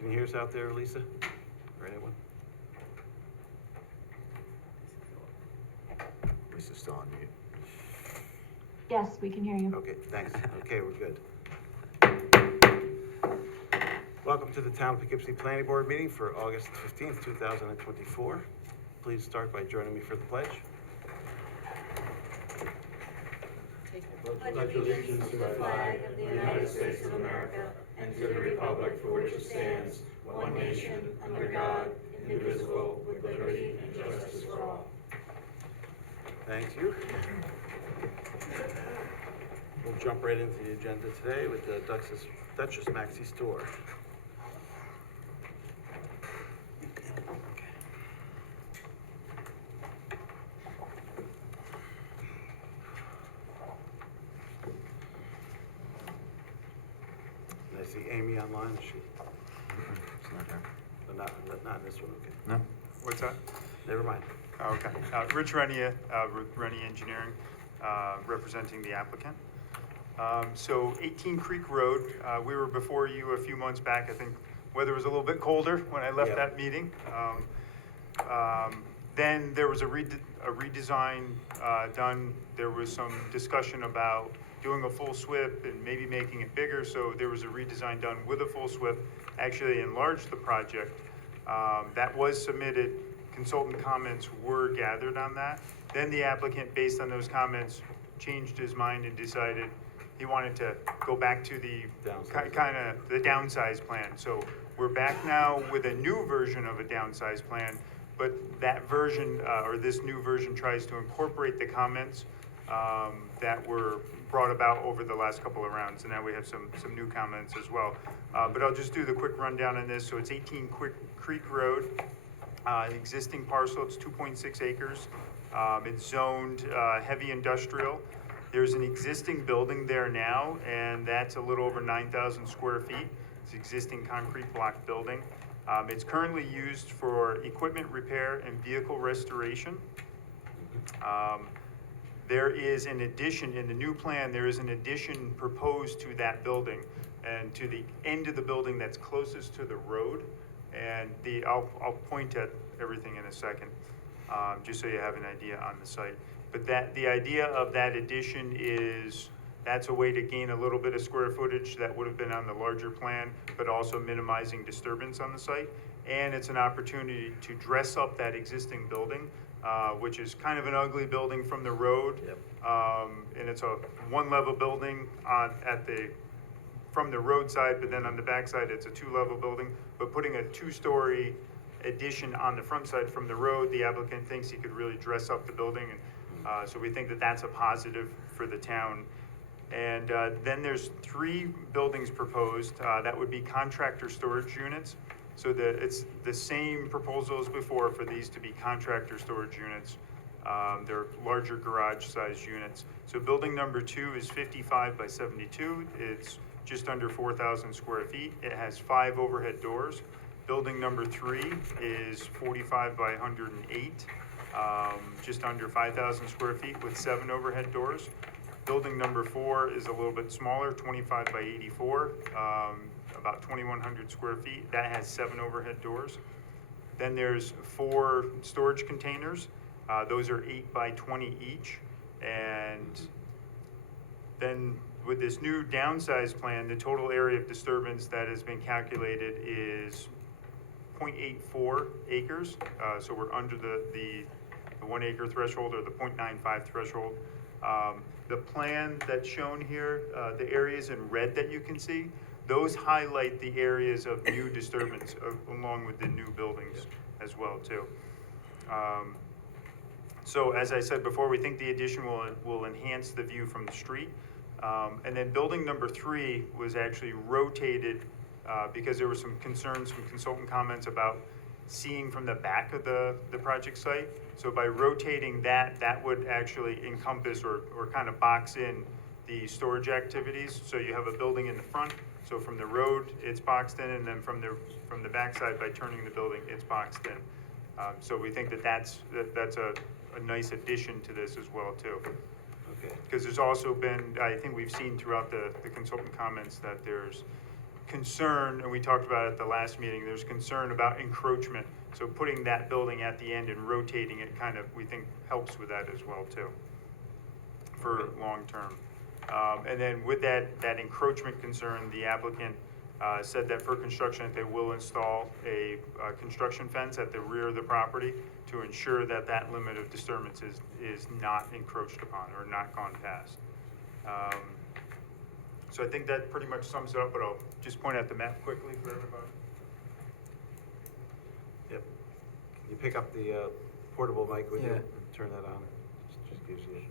Can you hear us out there, Lisa? Or anyone? Lisa's still on mute. Yes, we can hear you. Okay, thanks. Okay, we're good. Welcome to the Town of Poughkeepsie Planning Board meeting for August 15th, 2024. Please start by joining me for the pledge. Pledge allegiance to the flag of the United States of America and to the republic for which it stands, one nation, under God, indivisible, with liberty and justice for all. Thank you. We'll jump right into the agenda today with the Duchess Maxi Store. I see Amy online, is she? It's not her. Not in this one, okay. No? What's that? Never mind. Oh, okay. Rich Renia, with Renia Engineering, representing the applicant. So 18 Creek Road, we were before you a few months back. I think weather was a little bit colder when I left Yep. that meeting. Then there was a redesign done. There was some discussion about doing a full SWIP and maybe making it bigger. So there was a redesign done with a full SWIP, actually enlarged the project. That was submitted. Consultant comments were gathered on that. Then the applicant, based on those comments, changed his mind and decided he wanted to go back to the Downsize. kind of the downsize plan. So we're back now with a new version of a downsize plan, but that version, or this new version, tries to incorporate the comments that were brought about over the last couple of rounds. And now we have some new comments as well. But I'll just do the quick rundown on this. So it's 18 Creek Road. Existing parcel, it's 2.6 acres. It's zoned heavy industrial. There's an existing building there now, and that's a little over 9,000 square feet. It's an existing concrete block building. It's currently used for equipment repair and vehicle restoration. There is an addition, in the new plan, there is an addition proposed to that building and to the end of the building that's closest to the road. And I'll point at everything in a second, just so you have an idea on the site. But the idea of that addition is that's a way to gain a little bit of square footage that would have been on the larger plan, but also minimizing disturbance on the site. And it's an opportunity to dress up that existing building, which is kind of an ugly building from the road. Yep. And it's a one-level building from the roadside, but then on the backside, it's a two-level building. But putting a two-story addition on the front side from the road, the applicant thinks he could really dress up the building. And so we think that that's a positive for the town. And then there's 3 buildings proposed. That would be contractor storage units. So it's the same proposal as before for these to be contractor storage units. They're larger garage-sized units. So building number 2 is 55 by 72. It's just under 4,000 square feet. It has 5 overhead doors. Building number 3 is 45 by 108, just under 5,000 square feet with 7 overhead doors. Building number 4 is a little bit smaller, 25 by 84, about 2,100 square feet. That has 7 overhead doors. Then there's 4 storage containers. Those are 8 by 20 each. And then with this new downsize plan, the total area of disturbance that has been calculated is 0.84 acres. So we're under the 1 acre threshold, or the 0.95 threshold. The plan that's shown here, the areas in red that you can see, those highlight the areas of new disturbance along with the new buildings as well too. So as I said before, we think the addition will enhance the view from the street. And then building number 3 was actually rotated because there were some concerns, some consultant comments about seeing from the back of the project site. So by rotating that would actually encompass or kind of box in the storage activities. So you have a building in the front. So from the road, it's boxed in, and then from the backside, by turning the building, it's boxed in. So we think that's a nice addition to this as well too. Okay. Because there's also been, I think we've seen throughout the consultant comments that there's concern, and we talked about it at the last meeting, there's concern about encroachment. So putting that building at the end and rotating it kind of, we think, helps with that as well too, for long-term. And then with that encroachment concern, the applicant said that for construction, that they will install a construction fence at the rear of the property to ensure that that limit of disturbance is not encroached upon or not gone past. So I think that pretty much sums it up, but I'll just point out the map quickly for everybody. Yep. Can you pick up the portable mic with you Yeah. and turn that on? Just gives you,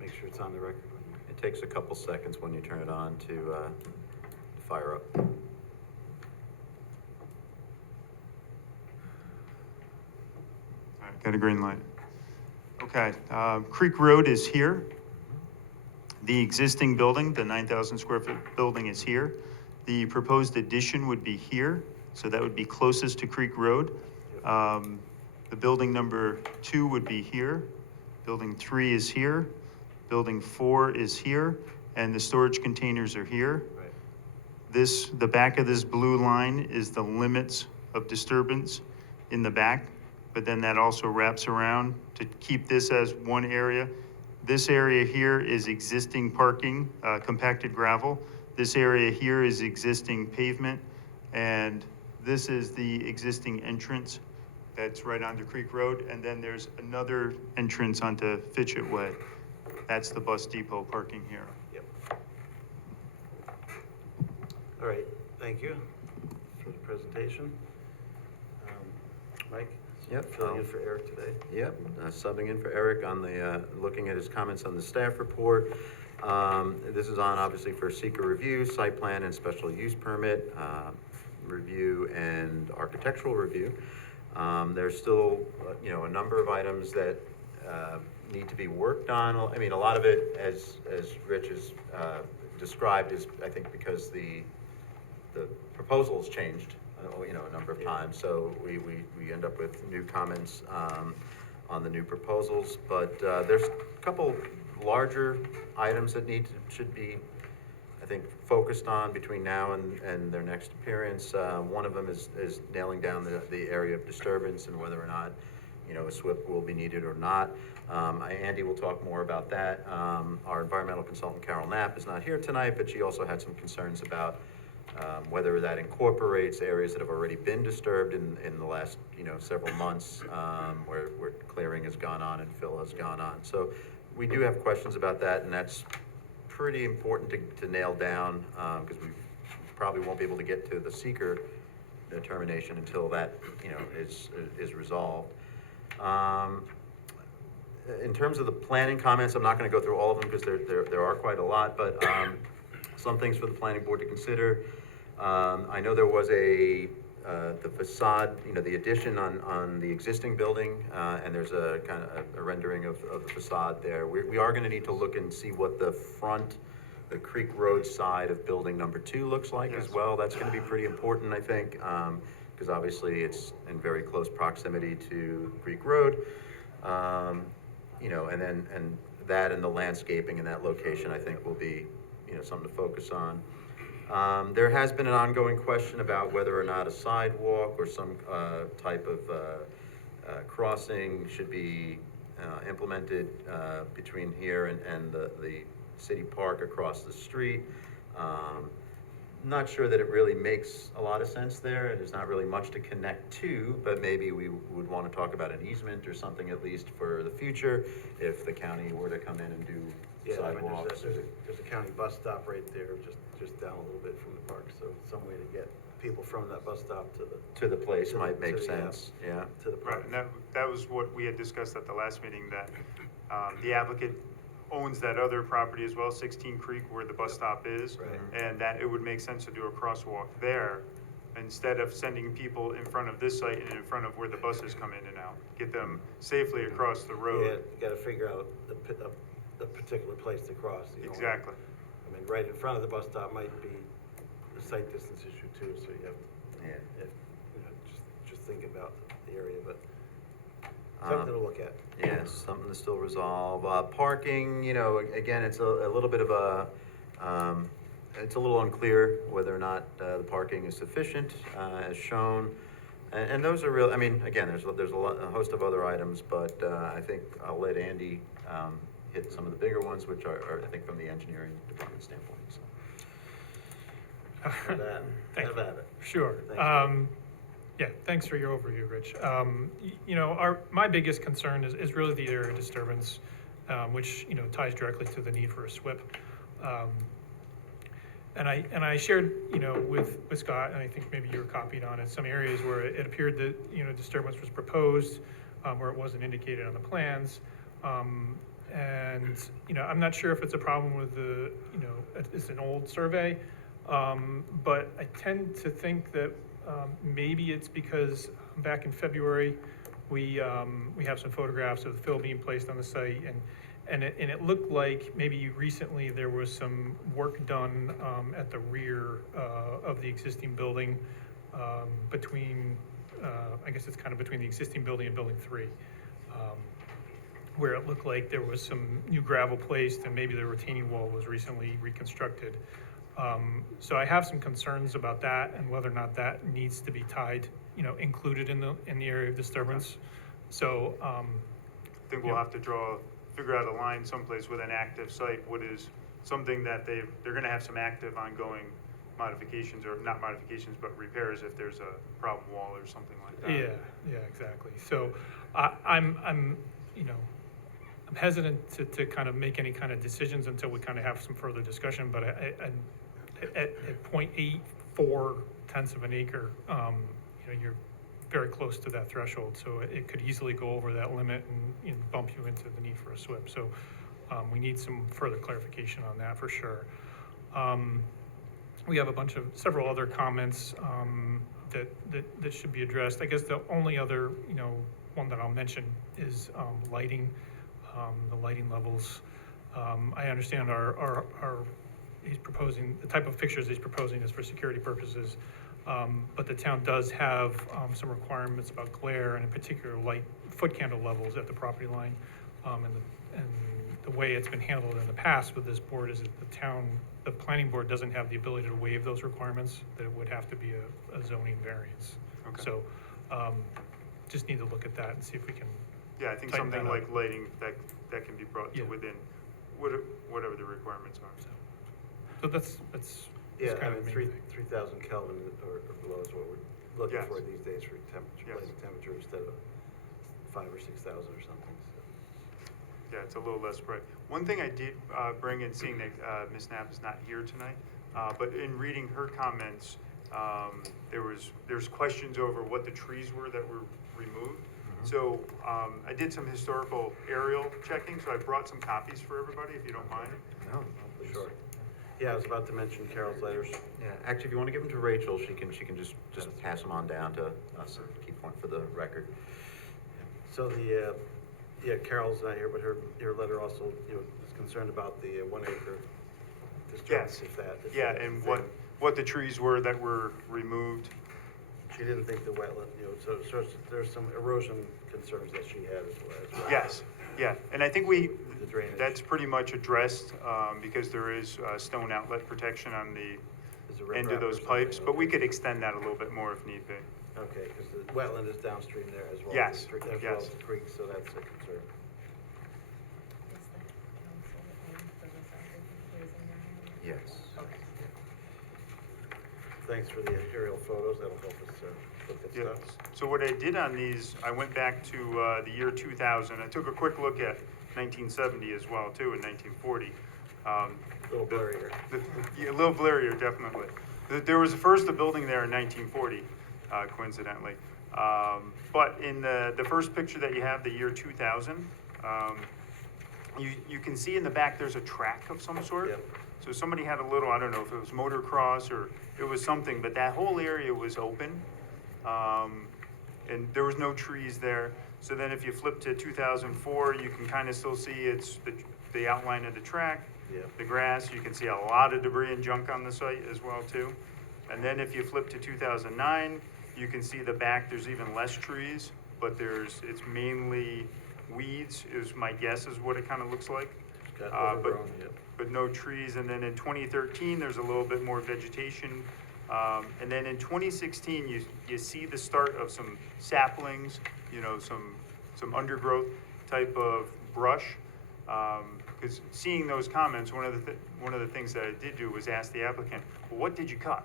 make sure it's on the record. It takes a couple seconds when you turn it on to fire up. All right, got a green light. Okay, Creek Road is here. The existing building, the 9,000 square foot building is here. The proposed addition would be here, so that would be closest to Creek Road. The building number 2 would be here. Building 3 is here. Building 4 is here, and the storage containers are here. Right. The back of this blue line is the limits of disturbance in the back, but then that also wraps around to keep this as one area. This area here is existing parking, compacted gravel. This area here is existing pavement, and this is the existing entrance that's right onto Creek Road, and then there's another entrance onto Fitchett Way. That's the bus depot parking here. Yep. All right, thank you for the presentation. Mike? Yep. Filling in for Eric today. Yep, subbing in for Eric on the, looking at his comments on the staff report. This is on, obviously, for seeker review, site plan and special use permit, review and architectural review. There's still, a number of items that need to be worked on. I mean, a lot of it, as Rich has described, is, I think, because the proposal's changed, a number of times. So we end up with new comments on the new proposals. But there's a couple larger items that should be, I think, focused on between now and their next appearance. One of them is nailing down the area of disturbance and whether or not, a SWIP will be needed or not. Andy will talk more about that. Our environmental consultant, Carol Knapp, is not here tonight, but she also had some concerns about whether that incorporates areas that have already been disturbed in the last, several months, where clearing has gone on and fill has gone on. So we do have questions about that, and that's pretty important to nail down, because we probably won't be able to get to the seeker determination until that, is resolved. In terms of the planning comments, I'm not going to go through all of them because there are quite a lot, but some things for the planning board to consider. I know there was the facade, the addition on the existing building, and there's a kind of a rendering of the facade there. We are going to need to look and see what the Creek Road side of building number 2 looks like as well. That's going to be pretty important, I think, because obviously it's in very close proximity to Creek Road. And that and the landscaping in that location, I think, will be, something to focus on. There has been an ongoing question about whether or not a sidewalk or some type of crossing should be implemented between here and the city park across the street. Not sure that it really makes a lot of sense there. There's not really much to connect to, but maybe we would want to talk about an easement or something, at least for the future, if the county were to come in and do sidewalks. There's a county bus stop right there, just down a little bit from the park, so some way to get people from that bus stop To the place might make to the, sense, yeah. to the Right, park. and that was what we had discussed at the last meeting, that the applicant owns that other property as well, 16 Creek, where the bus stop is. Right. And that it would make sense to do a crosswalk there instead of sending people in front of this site and in front of where the buses come in and out. Get them safely across the Yeah, road. you gotta figure out the particular place to cross. You know. Exactly. I mean, right in front of the bus stop might be a sight distance issue too, so you have, Yeah. just think about the area, but something to look at. Yeah, something to still resolve. Parking, again, it's a little bit of it's a little unclear whether or not the parking is sufficient as shown. And those are real, I mean, again, there's a host of other items, but I think I'll let Andy hit some of the bigger ones, which are, I think, from the engineering department standpoint, so. Have at it. Thank Have you. at it. Sure. Thanks, Yeah, thanks for your overview, Rich. You know, my biggest concern is really the area disturbance, which, you know, ties directly to the need for a SWIP. And I shared, you know, with Scott, and I think maybe you were copied on it, some areas where it appeared that, you know, disturbance was proposed, where it wasn't indicated on the plans. And, you know, I'm not sure if it's a problem with the, you know, it's an old survey, but I tend to think that maybe it's because back in February, we have some photographs of the fill being placed on the site, and it looked like maybe recently there was some work done at the rear of the existing building, between, I guess it's kind of between the existing building and building 3. Where it looked like there was some new gravel placed and maybe the retaining wall was recently reconstructed. So I have some concerns about that and whether or not that needs to be tied, you know, included in the area of disturbance. So, I think we'll have to figure out a line someplace with an active site, what is something that they're gonna have some active ongoing modifications, or not modifications, but repairs if there's a problem wall or something like that. yeah, exactly. So I'm, you know, I'm hesitant to kind of make any kind of decisions until we kind of have some further discussion, but at 0.84 tenths of an acre, you know, you're very close to that threshold, so it could easily go over that limit and bump you into the need for a SWIP. So we need some further clarification on that for sure. We have several other comments that should be addressed. I guess the only other, you know, one that I'll mention is lighting, the lighting levels. I understand he's proposing, the type of fixtures he's proposing is for security purposes, but the town does have some requirements about glare, and in particular light foot candle levels at the property line. And the way it's been handled in the past with this board is that the planning board doesn't have the ability to waive those requirements, that it would have to be a zoning variance. Okay. So, just need to look at that and see if we can. Yeah, I think tighten something that up. like lighting that can be brought to Yeah. within whatever the requirements are. So that's Yeah, kind I of mean, the main thing. 3,000 Kelvin or below is what we're looking Yes. for these days for temperature, Yes. lighting temperature instead of 5,000 or 6,000 or something, so. Yeah, it's a little less bright. One thing I did bring in, seeing that Ms. Knapp is not here tonight, but in reading her comments, there's questions over what the trees were that were removed. So I did some historical aerial checking, so I brought some copies for everybody, if you don't mind. No, Sure. Yeah, I was about to mention Carol's letters. Yeah, actually, if you want to give them to Rachel, she can just pass them on down to us, keep one for the record. So Carol's not here, but your letter also, you know, is concerned about the 1 acre disturbance, Yes. if that. if Yeah, that's and the thing. what the trees were that were removed. She didn't think the wetland, you know, so there's some erosion concerns that she had as well. Yes, yeah, and I think The drainage. that's pretty much addressed, because there is stone outlet protection on the There's a end riprap of those or something, pipes, but we okay. could extend that a little bit more if need be. Okay, because the wetland is downstream there as well. Yes, As well yes. as the creek, so that's a concern. Yes. Thanks for the aerial photos, that'll help us look at Yeah, stuff. so what I did on these, I went back to the year 2000. I took a quick look at 1970 as well, too, and 1940. A little blurrier. Yeah, a little blurrier, definitely. There was first a building there in 1940, coincidentally. But in the first picture that you have, the year 2000, you can see in the back there's a track of some sort. Yep. So somebody had a little, I don't know if it was motocross or it was something, but that whole area was open. And there was no trees there. So then if you flip to 2004, you can kind of still see it's the outline of the track, Yeah. the grass. You can see a lot of debris and junk on the site as well, too. And then if you flip to 2009, you can see the back, there's even less trees, but it's mainly weeds, is my guess is what it kind of looks like. Got but overgrown, yep. but no trees. And then in 2013, there's a little bit more vegetation. And then in 2016, you see the start of some saplings, you know, some undergrowth type of brush. Because seeing those comments, one of the things that I did do was ask the applicant, well, what did you cut?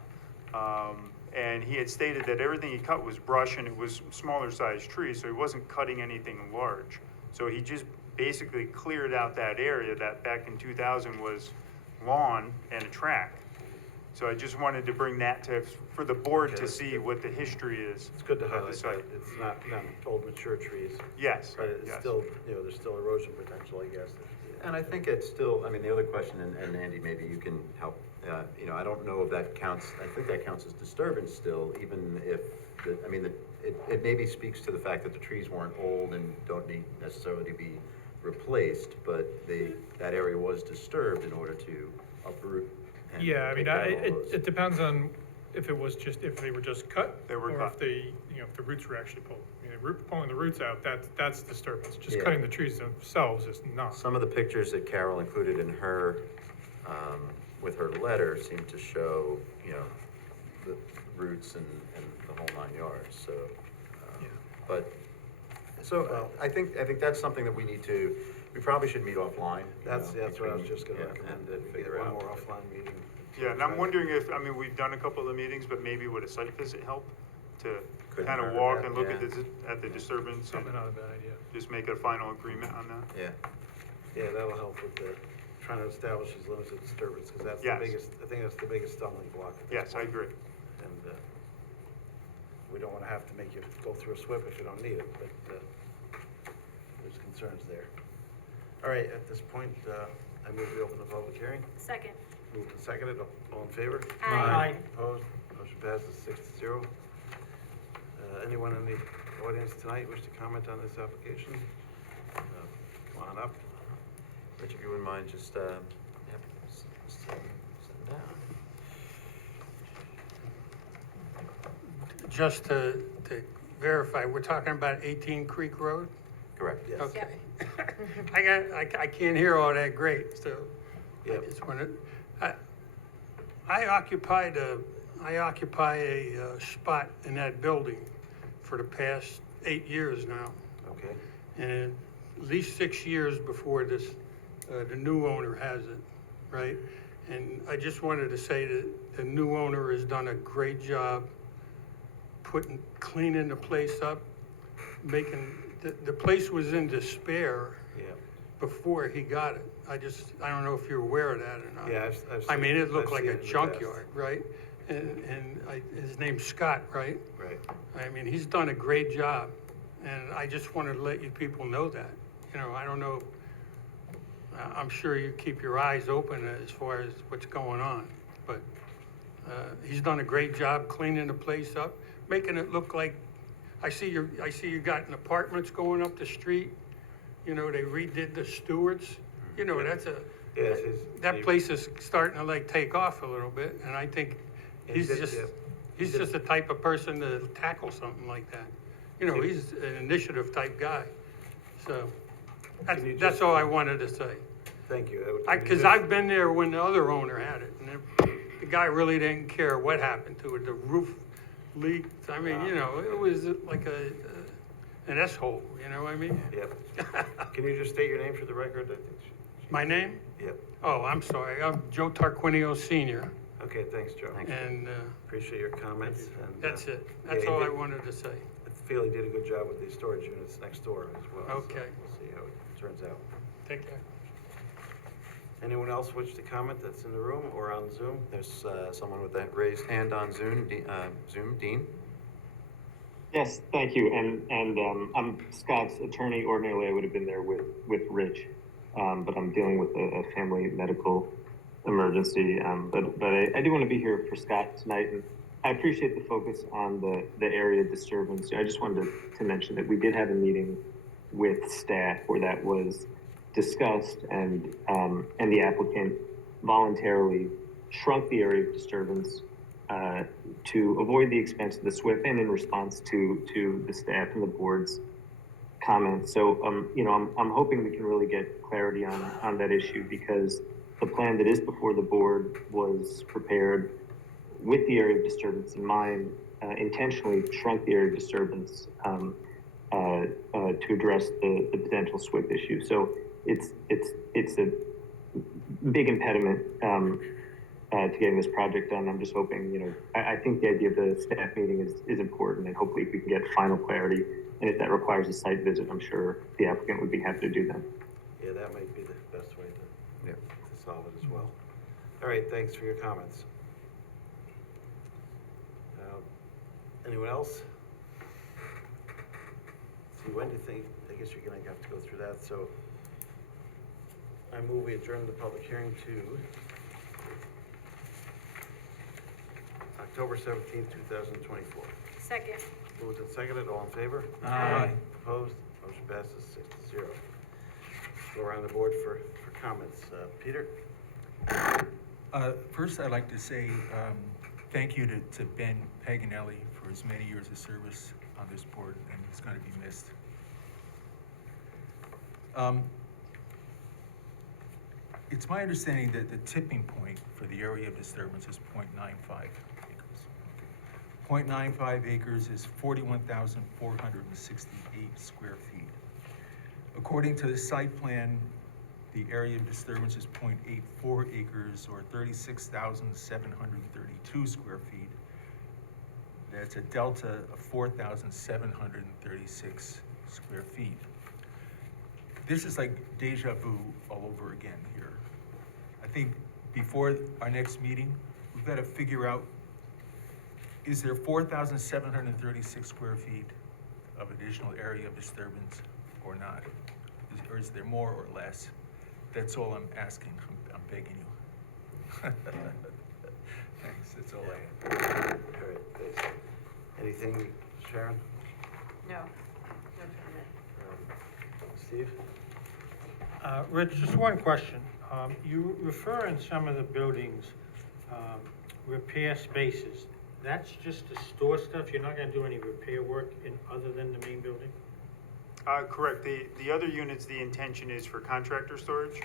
And he had stated that everything he cut was brush and it was smaller sized trees, so he wasn't cutting anything large. So he just basically cleared out that area that back in 2000 was lawn and a track. So I just wanted to bring that for the board to see what the history is. It's good to of the highlight that site. it's not old mature trees, Yes, but it's yes. still, you know, there's still erosion potential, I guess. And I think it's still, I mean, the other question, and Andy, maybe you can help, you know, I don't know if that counts, I think that counts as disturbance still, even if, it maybe speaks to the fact that the trees weren't old and don't need necessarily to be replaced, but that area was disturbed in order to uproot and Yeah, I mean, take down all those. it depends on if they were just cut. They were or cut. if they, you know, if the roots were actually pulled. I mean, pulling the roots out, that's disturbance. Just Yeah. cutting the trees themselves is not. Some of the pictures that Carol included in her, with her letter seem to show, you know, the roots and the whole 9 yards, so. Yeah. But, so I think that's something that we probably should meet offline. you That's know, what I was between- just gonna yeah, recommend, and that we get figure one out. more offline meeting. Yeah, and I'm wondering if, I mean, we've done a couple of meetings, but maybe would a site visit help to Couldn't kind of hurt, walk yeah. and look Yeah. at the disturbance and Probably not a bad idea. just make a final agreement on that? Yeah, Yeah, that'll help with trying to establish these limits of disturbance, because that's the Yes. biggest, I think that's the biggest stumbling block. at this Yes, I point. agree. And, we don't wanna have to make you go through a SWIP if you don't need it, but, there's concerns there. All right, at this point, I move we open the public hearing. Second. Moved and seconded, all in favor? Aye. Opposed? Motion passes 6-0. Anyone in the audience tonight wish to comment on this application? Come on up. Rich, if you wouldn't mind just, yep, sit down. Just to verify, we're talking about 18 Creek Road? Correct. Yes. Okay. I can't hear all that great, so I Yep. just wanted, I occupy a spot in that building for the past 8 years now. Okay. And at least 6 years before this, the new owner has it, right? And I just wanted to say that the new owner has done a great job cleaning the place up, the place was in despair Yeah. before he got it. I don't know if you're aware of that or not. Yeah, I've I seen- mean, it looked I've like seen a it in the junkyard, right? And his name's Scott, right? past. Right. I mean, he's done a great job, and I just wanted to let you people know that. You know, I don't know, I'm sure you keep your eyes open as far as what's going on, but he's done a great job cleaning the place up, making it look like, I see you got an apartments going up the street. You know, they redid the Stewart's. You know, Yes, that place is starting to like take off a little bit, and I think He did, yeah. he's just the type of person to tackle something like that. You know, he's an initiative type guy. So Can you that's just- all I wanted to say. Thank you. Because I've been there when the other owner had it, and the guy really didn't care what happened to it. The roof leaked. I mean, you know, it was like an S-hole, you know what I mean? Yep. Can you just state your name for the record? I think My name? Yep. Oh, I'm sorry. I'm Joe Tarquinio Sr., Okay, thanks, Joe. Thanks. and Appreciate your comments. And, that's it. yeah, That's you all I did- wanted to say. I feel he did a good job with these storage units next door as well. so Okay. We'll see how it turns out. Take care. Anyone else wish to comment that's in the room or on Zoom? There's someone with that raised hand on Zoom, Dean? Yes, thank you. And I'm Scott's attorney. Ordinarily, I would have been there with Rich, but I'm dealing with a family medical emergency. But I do want to be here for Scott tonight, and I appreciate the focus on the area disturbance. I just wanted to mention that we did have a meeting with staff where that was discussed, and the applicant voluntarily shrunk the area of disturbance to avoid the expense of the SWIP, and in response to the staff and the board's comments. So, I'm hoping we can really get clarity on that issue, because the plan that is before the board was prepared with the area of disturbance in mind, intentionally shrunk the area of disturbance to address the potential SWIP issue. So it's a big impediment to getting this project done. I'm just hoping, I think the idea of the staff meeting is important, and hopefully we can get final clarity. And if that requires a site visit, I'm sure the applicant would be happy to do that. Yeah, that might be the best way to, Yeah. to solve it as well. All right, thanks for your comments. Anyone else? See, when do you think, I guess you're gonna have to go through that, so I move we adjourn the public hearing to October 17th, 2024. Second. Moved and seconded, all in favor? Aye. Opposed? Motion passes 6-0. Go around the board for comments. Peter? First, I'd like to say thank you to Ben Paganelli for his many years of service on this board, and he's going to be missed. It's my understanding that the tipping point for the area of disturbance is 0.95 acres. 0.95 acres is 41,468 square feet. According to the site plan, the area of disturbance is 0.84 acres, or 36,732 square feet. That's a delta of 4,736 square feet. This is like deja vu all over again here. I think before our next meeting, we've got to figure out, is there 4,736 square feet of additional area of disturbance or not? Or is there more or less? That's all I'm asking. I'm begging you. Thanks, that's all I have. All right, thanks. Anything, Sharon? No. Steve? Rich, just one question. You refer in some of the buildings, repair spaces. That's just to store stuff? You're not gonna do any repair work in other than the main building? Correct. The other units, the intention is for contractor storage.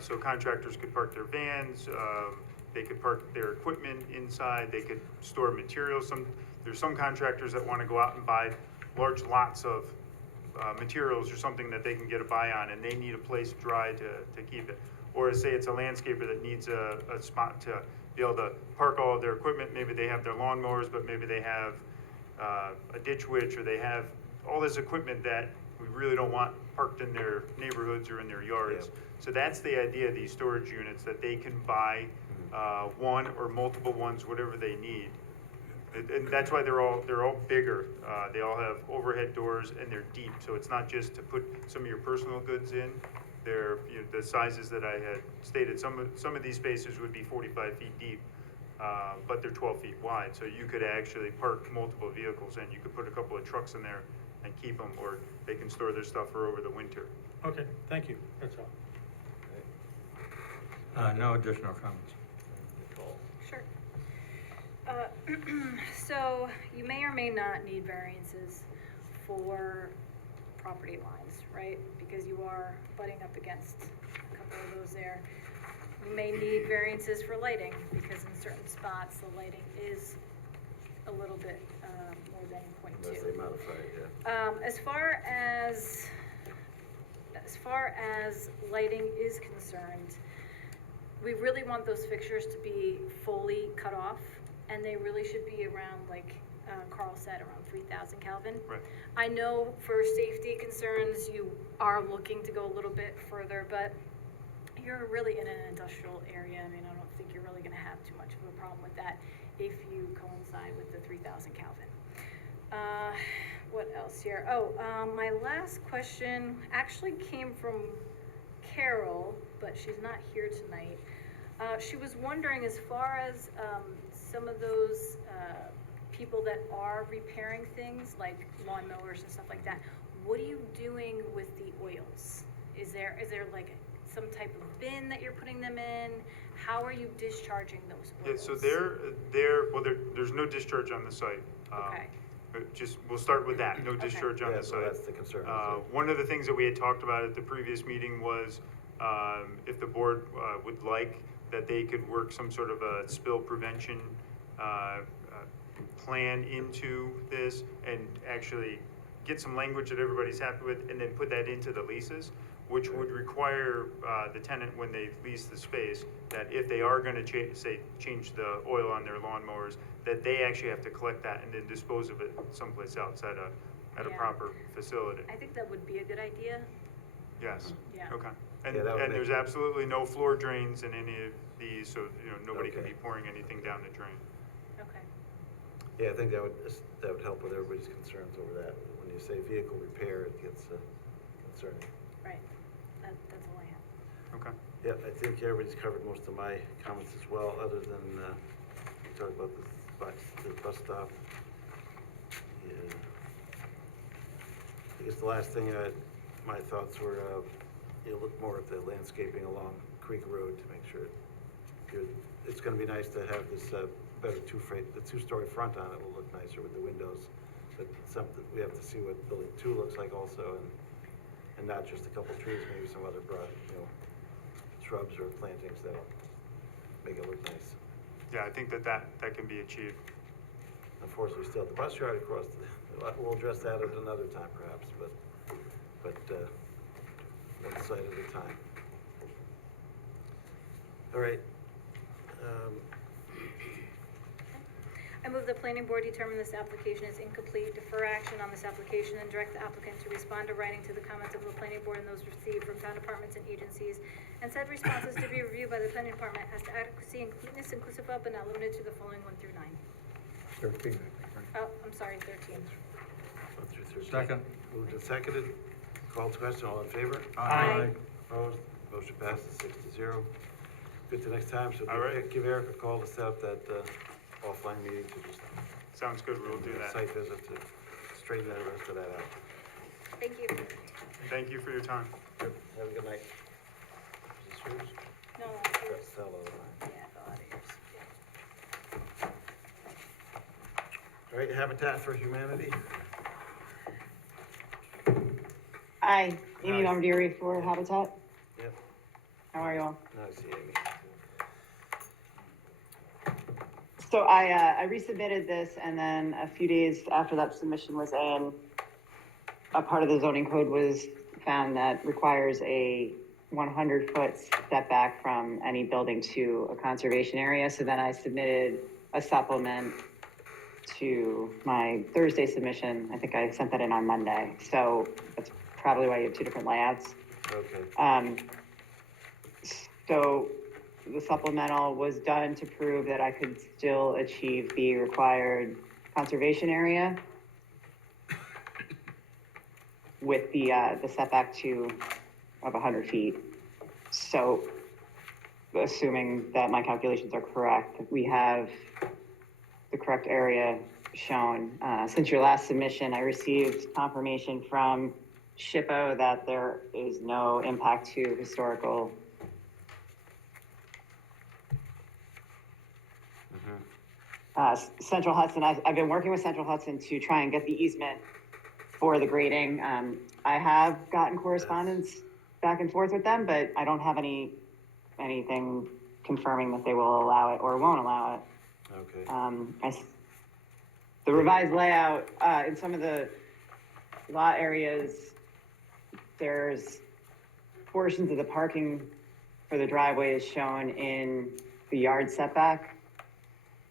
So contractors could park their vans, they could park their equipment inside, they could store materials. There's some contractors that want to go out and buy large lots of materials or something that they can get a buy on, and they need a place dry to keep it. Or say it's a landscaper that needs a spot to be able to park all of their equipment. Maybe they have their lawnmowers, but maybe they have a ditch witch, or they have all this equipment that we really don't want parked in their neighborhoods or in their yards. Yep. So that's the idea of these storage units, that they can buy one or multiple ones, whatever they need. And that's why they're all bigger. They all have overhead doors, and they're deep. So it's not just to put some of your personal goods in. They're the sizes that I had stated. Some of these spaces would be 45 feet deep, but they're 12 feet wide. So you could actually park multiple vehicles in. You could put a couple of trucks in there and keep them, or they can store their stuff for over the winter. Okay, thank you, that's all. No additional comments. Nicole? Sure. So you may or may not need variances for property lines, right? Because you are butting up against a couple of those there. You may need variances for lighting, because in certain spots, the lighting is a little bit more than 0.2. Unless they modify it, yeah. As far as lighting is concerned, we really want those fixtures to be fully cut off, and they really should be around, like Carl said, around 3,000 Kelvin. Right. I know for safety concerns, you are looking to go a little bit further, but you're really in an industrial area. I mean, I don't think you're really gonna have too much of a problem with that if you coincide with the 3,000 Kelvin. What else here? My last question actually came from Carol, but she's not here tonight. She was wondering, as far as some of those people that are repairing things like lawnmowers and stuff like that, what are you doing with the oils? Is there like some type of bin that you're putting them in? How are you discharging those Yeah, oils? so there's no discharge on the site. Okay. Just, we'll start with that, no Okay. discharge on Yeah, the so site. that's the concern. One of the things that we had talked about at the previous meeting was, if the board, would like, that they could work some sort of a spill prevention, plan into this and actually get some language that everybody's happy with and then put that into the leases, which would require, the tenant, when they lease the space, that if they are gonna change the oil on their lawnmowers, that they actually have to collect that and then dispose of it someplace else at a Yeah. proper facility. I think that would be a good idea. Yes, Yeah. okay. And, Yeah, that would and make- there's absolutely no floor drains in any of these, so, nobody can Okay. be pouring anything down the drain. Okay. Yeah, I think that would help with everybody's concerns over that. When you say vehicle repair, it gets concerning. Right. That's all I have. Okay. Yeah, I think everybody's covered most of my comments as well, other than, we talked about the bus stop. Yeah. I guess the last thing, my thoughts were, look more at the landscaping along Creek Road to make sure it's gonna be nice to have this, better the two-story front on it will look nicer with the windows. But something, we have to see what building 2 looks like also, and not just a couple trees, maybe some other broad, shrubs or plantings that'll make it look nice. Yeah, I think that can be achieved. Unfortunately, still, the bus yard across, we'll address that at another time perhaps, but, one site at a time. All right. I move the planning board determine this application is incomplete, defer action on this application, and direct the applicant to respond to writing to the comments of the planning board and those received from town departments and agencies, and said responses to be reviewed by the planning department as to adequacy and completeness inclusive of but not limited to the following 1 through 9. 13, I think, right? Oh, I'm sorry, 13. 1 through 13. Second. Moved and seconded. Call to question, all in favor? Aye. Opposed? Motion passes 6-0. Good to next time, so All right. give Eric a call to set up that offline meeting to just. Sounds good, we'll do that. Site visit to straighten the rest of that out. Thank you. Thank you for your time. Have a good night. Is this yours? No, that's yours. That's the other line. Yeah, I thought it was. All right, Habitat for Humanity. Hi, Amy Hi. Bombardieri for Habitat. Yep, How are you all? now I see Amy. So I resubmitted this, and then a few days after that submission was in, a part of the zoning code was found that requires a 100-foot setback from any building to a conservation area. So then I submitted a supplement to my Thursday submission. I think I sent that in on Monday. So that's probably why you have 2 different layouts. Okay, So the supplemental was done to prove that I could still achieve the required conservation area with the setback of 100 feet. So assuming that my calculations are correct, we have the correct area shown. Since your last submission, I received confirmation from SHPO that there is no impact to historical Central Hudson. I've been working with Central Hudson to try and get the easement for the grading. I have gotten correspondence back and forth with them, but I don't have anything confirming that they will allow it or won't allow it. okay. The revised layout, in some of the lot areas, there's portions of the parking for the driveway is shown in the yard setback.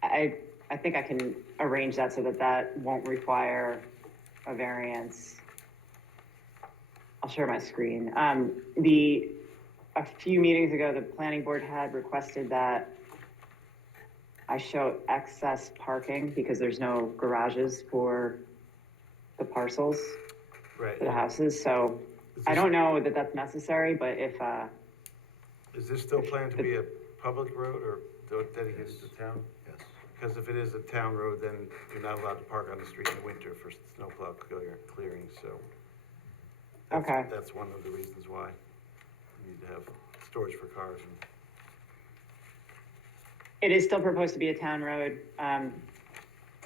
I think I can arrange that so that that won't require a variance. I'll share my screen. A few meetings ago, the planning board had requested that I show excess parking because there's no garages for the parcels, Right. for the houses. So I don't know that that's necessary, but if, Is this still planned to be a public road or dedicated to town? Yes. Because if it is a town road, then you're not allowed to park on the street in the winter for snowplow clearing, so. Okay. That's one of the reasons why you need to have storage for cars and. it is still proposed to be a town road.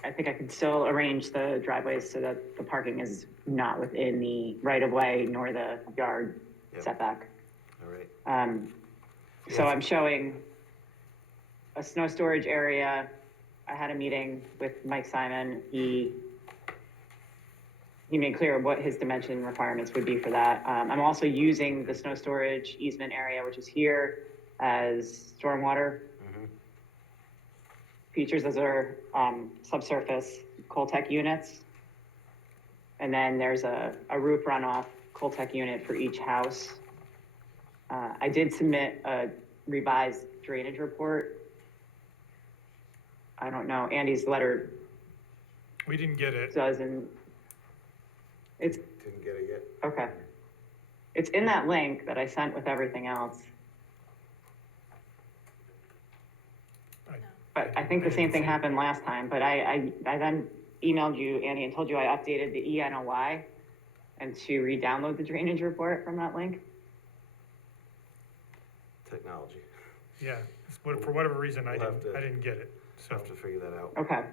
I think I can still arrange the driveways so that the parking is not within the right-of-way nor the yard Yep. setback. All right. So Yes. I'm showing a snow storage area. I had a meeting with Mike Simon. He made clear what his dimension requirements would be for that. I'm also using the snow storage easement area, which is here, as stormwater Mhm. features. Those are subsurface Coltech units. And then there's a roof runoff Coltech unit for each house. I did submit a revised drainage report. I don't know, Andy's letter We didn't get it. doesn't, it's, Didn't get it yet. okay. It's in that link that I sent with everything else. But I think the same thing happened last time, but I then emailed you, Andy, and told you I updated the ENOI and to re-download the drainage report from that link. Technology. Yeah, for whatever reason, I We'll have didn't, to- I didn't get it, so. Have to figure that out, Okay,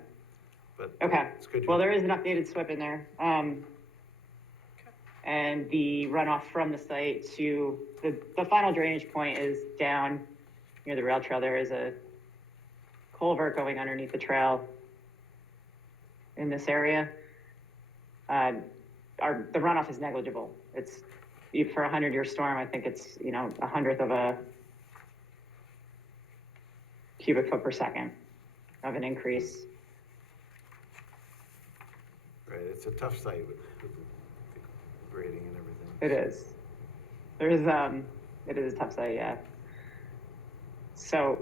but. okay. It's good. Well, there is an updated SWIP in there. And the runoff from the site to, the final drainage point is down near the rail trail. There is a culvert going underneath the trail in this area. The runoff is negligible. It's, for a 100-year storm, I think it's, a 100th of a cubic foot per second of an increase. Right, it's a tough site with the grading and everything. It is. It is a tough site, yeah. So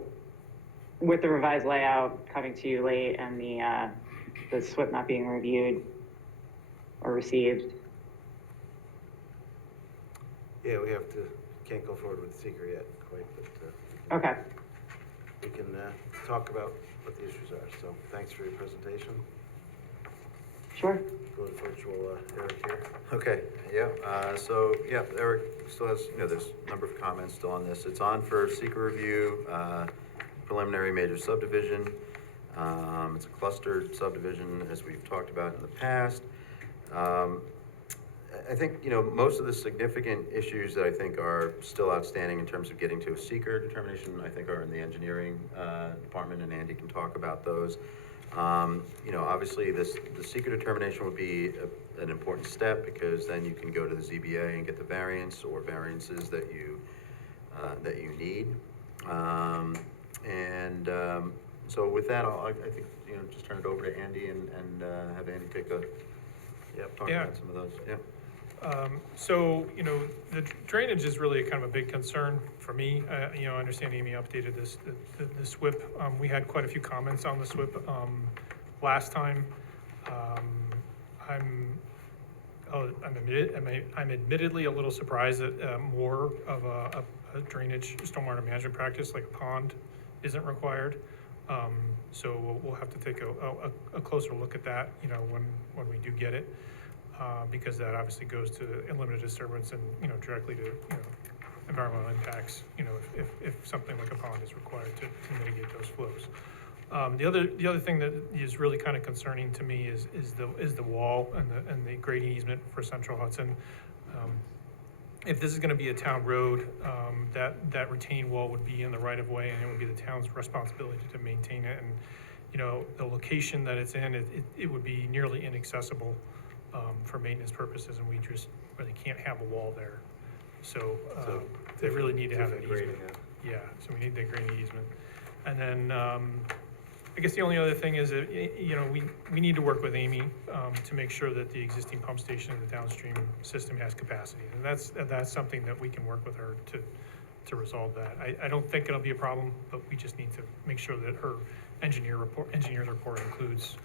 with the revised layout coming to you late and the SWIP not being reviewed or received, Yeah, can't go forward with the seeker yet, quite, but, okay. we can, talk about what the issues are, so thanks for your presentation. Sure. Go to virtual, Eric here. Okay, yeah, Eric still has, there's a number of comments still on this. It's on for seeker review, preliminary major subdivision. It's a clustered subdivision, as we've talked about in the past. I think, most of the significant issues that I think are still outstanding in terms of getting to a seeker determination, I think are in the engineering department, and Andy can talk about those. Obviously the seeker determination would be an important step, because then you can go to the ZBA and get the variance or variances that you need. So with that, I think, just turn it over to Andy and have Andy talk Yeah. about some of those, yeah. So, the drainage is really kind of a big concern for me. I understand Amy updated the SWIP. We had quite a few comments on the SWIP, last time. I'm admittedly a little surprised that, more of a drainage stormwater management practice like a pond isn't required. So we'll have to take a closer look at that, when we do get it. Because that obviously goes to limited disturbance and, directly to, environmental impacts, if something like a pond is required to mitigate those flows. The other thing that is really kind of concerning to me is the wall and the grading easement for Central Hudson. If this is gonna be a town road, that retaining wall would be in the right of way, and it would be the town's responsibility to maintain it. And, the location that it's in, it would be nearly inaccessible for maintenance purposes, and we just really can't have a wall there. So, they really need to have an Different easement. grading, Yeah, so we need the grading easement. And then, I guess the only other thing is that, we need to work with Amy, to make sure that the existing pump station in the downstream system has capacity. And that's something that we can work with her to resolve that. I don't think it'll be a problem, but we just need to make sure that her engineer's report includes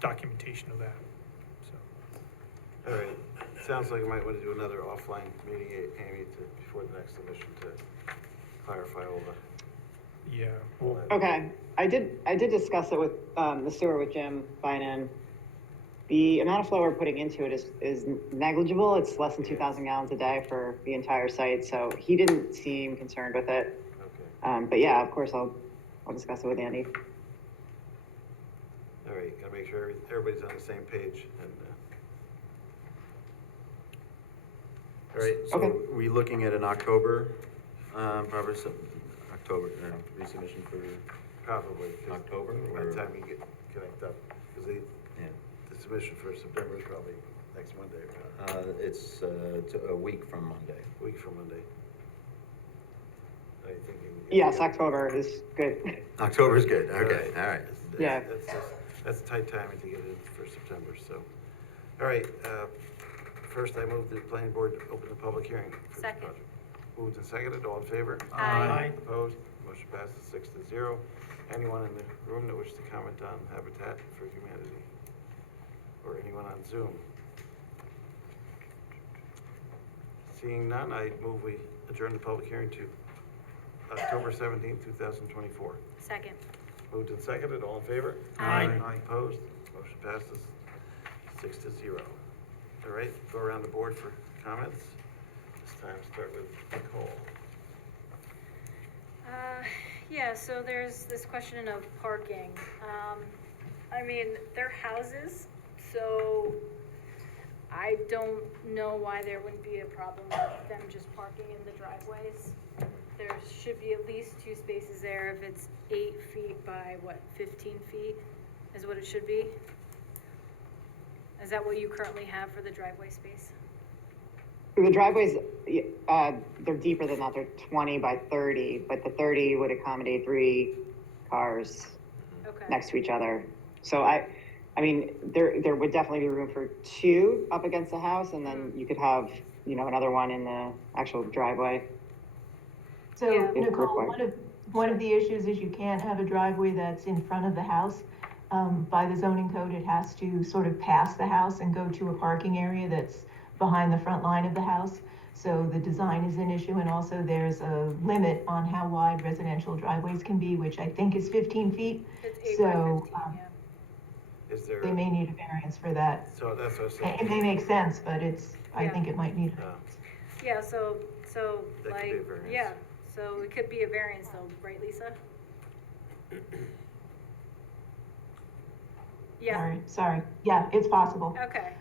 documentation of that, so. All right, sounds like we might want to do another offline meeting, Amy, before the next submission to clarify all the. Yeah, all well, that. Okay, I did discuss it with, the sewer with Jim Bynum. The amount of flow we're putting into it is negligible. It's less than 2,000 gallons a day for the entire site, so he didn't seem concerned with it. Okay, But yeah, of course, I'll discuss it with Andy. All right, gotta make sure everybody's on the same page and, all right, So Okay. are we looking at an October, probably October, resubmission for probably. 'cause October, By or? the time you get connect up, because Yeah. the submission for September is probably next Monday, right? It's a week from Monday. Week from Monday. Are you thinking? Yes, October is good. October's good, okay, all right. Yeah. That's tight timing to get it in for September, so. All right, first I move the planning board to open the public hearing. for this Second. project. Moved and seconded, all in favor? Aye. Opposed? Motion passes 6-0. Anyone in the room that wishes to comment on Habitat for Humanity? Or anyone on Zoom? Seeing none, I move we adjourn the public hearing to October 17th, 2024. Second. Moved and seconded, all in favor? Aye. Opposed? Motion passes 6-0. All right, go around the board for comments. This time, start with Nicole. Yeah, so there's this question of parking. I mean, they're houses, so I don't know why there wouldn't be a problem with them just parking in the driveways. There should be at least 2 spaces there. If it's 8 feet by, 15 feet is what it should be? Is that what you currently have for the driveway space? The driveways, they're deeper than that, they're 20 by 30, but the 30 would accommodate 3 cars Okay. next to each other. So I mean, there would definitely be room for 2 up against the house, and then you could have, another one in the actual driveway. So Yeah. Nicole, one of the issues is you can't have a driveway that's in front of the house. By the zoning code, it has to sort of pass the house and go to a parking area that's behind the front line of the house. So the design is an issue, and also there's a limit on how wide residential driveways can be, which I think is 15 feet. It's 8 So, by 15, yeah. Is there? They may need a variance for that. So that's what I was It saying. may make sense, but I Yeah. think it might need a Uh, variance. Yeah, so That could be a like, variance. yeah, so it could be a variance though, right, Lisa? Yeah, Sorry. Yeah, it's possible. okay.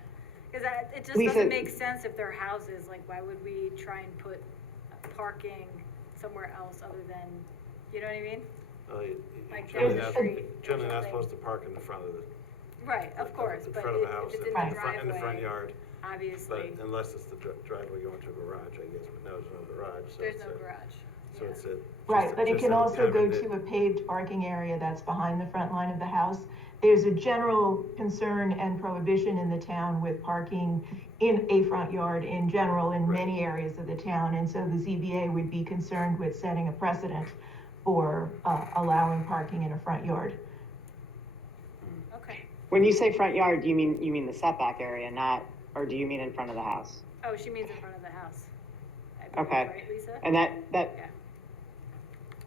Cause it just Lisa- doesn't make sense if they're houses, like why would we try and put parking somewhere else other than, you know what I mean? Like Generally down the not- street or generally not something. supposed to park in the front of the. Right, of course, In but front of the house, if it's in in Right. the the front, in the front driveway, yard, but obviously, unless it's the driveway going to a garage, I guess, but no, there's no garage, so there's it's no a. garage. So Yeah. it's a. Right, but it can also go to a. a paved parking area that's behind the front line of the house. There's a general concern and prohibition in the town with parking in a front yard in general in Right. many areas of the town. And so the ZBA would be concerned with setting a precedent for allowing parking in a front yard. Okay. When you say front yard, do you mean the setback area, or do you mean in front of the house? Oh, she means in front of the house. I believe, Okay. Right, Lisa? And that, Yeah.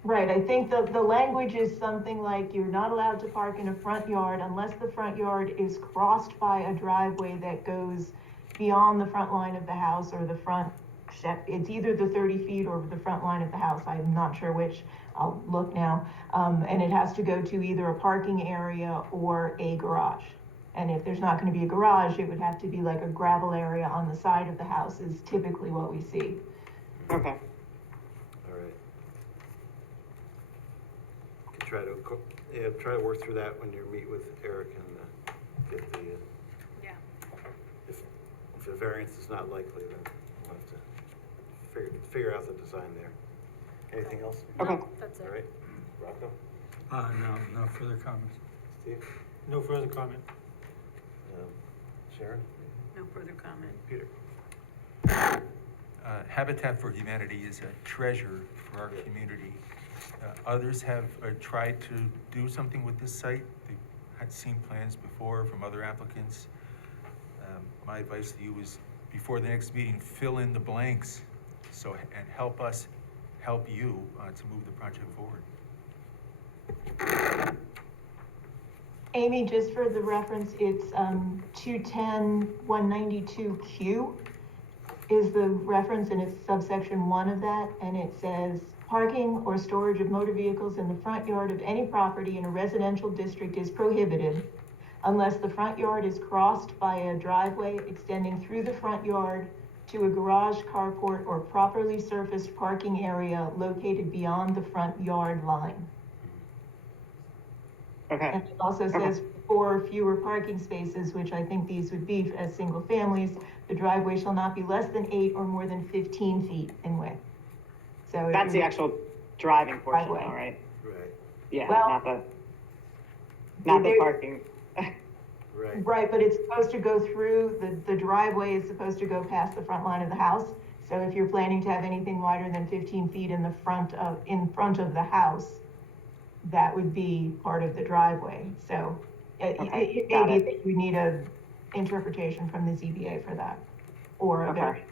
Right, I think the language is something like you're not allowed to park in a front yard unless the front yard is crossed by a driveway that goes beyond the front line of the house or the front, it's either the 30 feet or the front line of the house, I'm not sure which, I'll look now. And it has to go to either a parking area or a garage. And if there's not gonna be a garage, it would have to be like a gravel area on the side of the house is typically what we see. okay. All right. Can try to work through that when you meet with Eric and, get the, Yeah. if a variance is not likely, then we'll have to figure out the design there. Anything else? Okay. No, that's it. All right, Rocco, No further comments. Steve, No further comment. Sharon, No further comment. Peter? Habitat for Humanity is a treasure for our community. Others have tried to do something with this site. They had seen plans before from other applicants. My advice to you is, before the next meeting, fill in the blanks, and help us help you to move the project forward. Amy, just for the reference, it's 210-192Q is the reference, and it's subsection 1 of that, and it says, parking or storage of motor vehicles in the front yard of any property in a residential district is prohibited unless the front yard is crossed by a driveway extending through the front yard to a garage, carport, or properly surfaced parking area located beyond the front yard line. Okay, And it also says for fewer parking spaces, which I think these would be as single families, the driveway shall not be less than 8 or more than 15 feet in width. So if that's the you're- actual driving portion Driveway. though, right? Right, Yeah, Well, not the there- parking. right. Right, but it's supposed to go through, the driveway is supposed to go past the front line of the house. So if you're planning to have anything wider than 15 feet in front of the house, that would be part of the driveway. So it Okay, may got be it. that you need a interpretation from the ZBA for that, or a Okay. variance.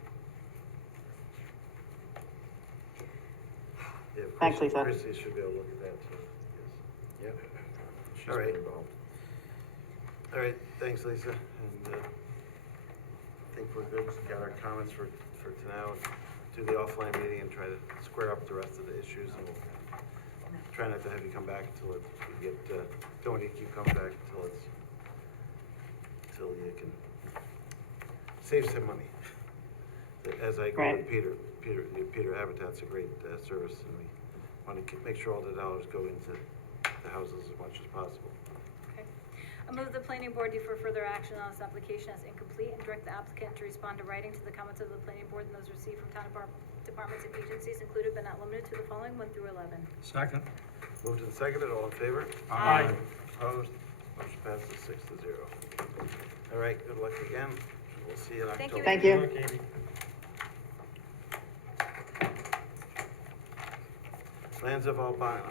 Yeah, Thanks, Chrissy- Lisa. Chrissy should be able to look at that too, yes. Yep. She's All right. been involved. All right, thanks, Lisa, and, I think we're good, got our comments for now, do the offline meeting and try to square up the rest of the issues, and we'll try not to have you come back until we get, don't want you to keep coming back until you can save some money. As I agree with Right. Peter Habitat's a great, service, and we want to make sure all the dollars go into the houses as much as possible. Okay. I move the planning board defer further action on this application as incomplete and direct the applicant to respond to writing to the comments of the planning board and those received from town departments and agencies included but not limited to the following 1 through 11. Second. Moved and seconded, all in favor? Aye. Opposed? Motion passes 6-0. All right, good luck again. We'll see you in Thank October. you. Thank you. Look, Amy. Lands of Albino.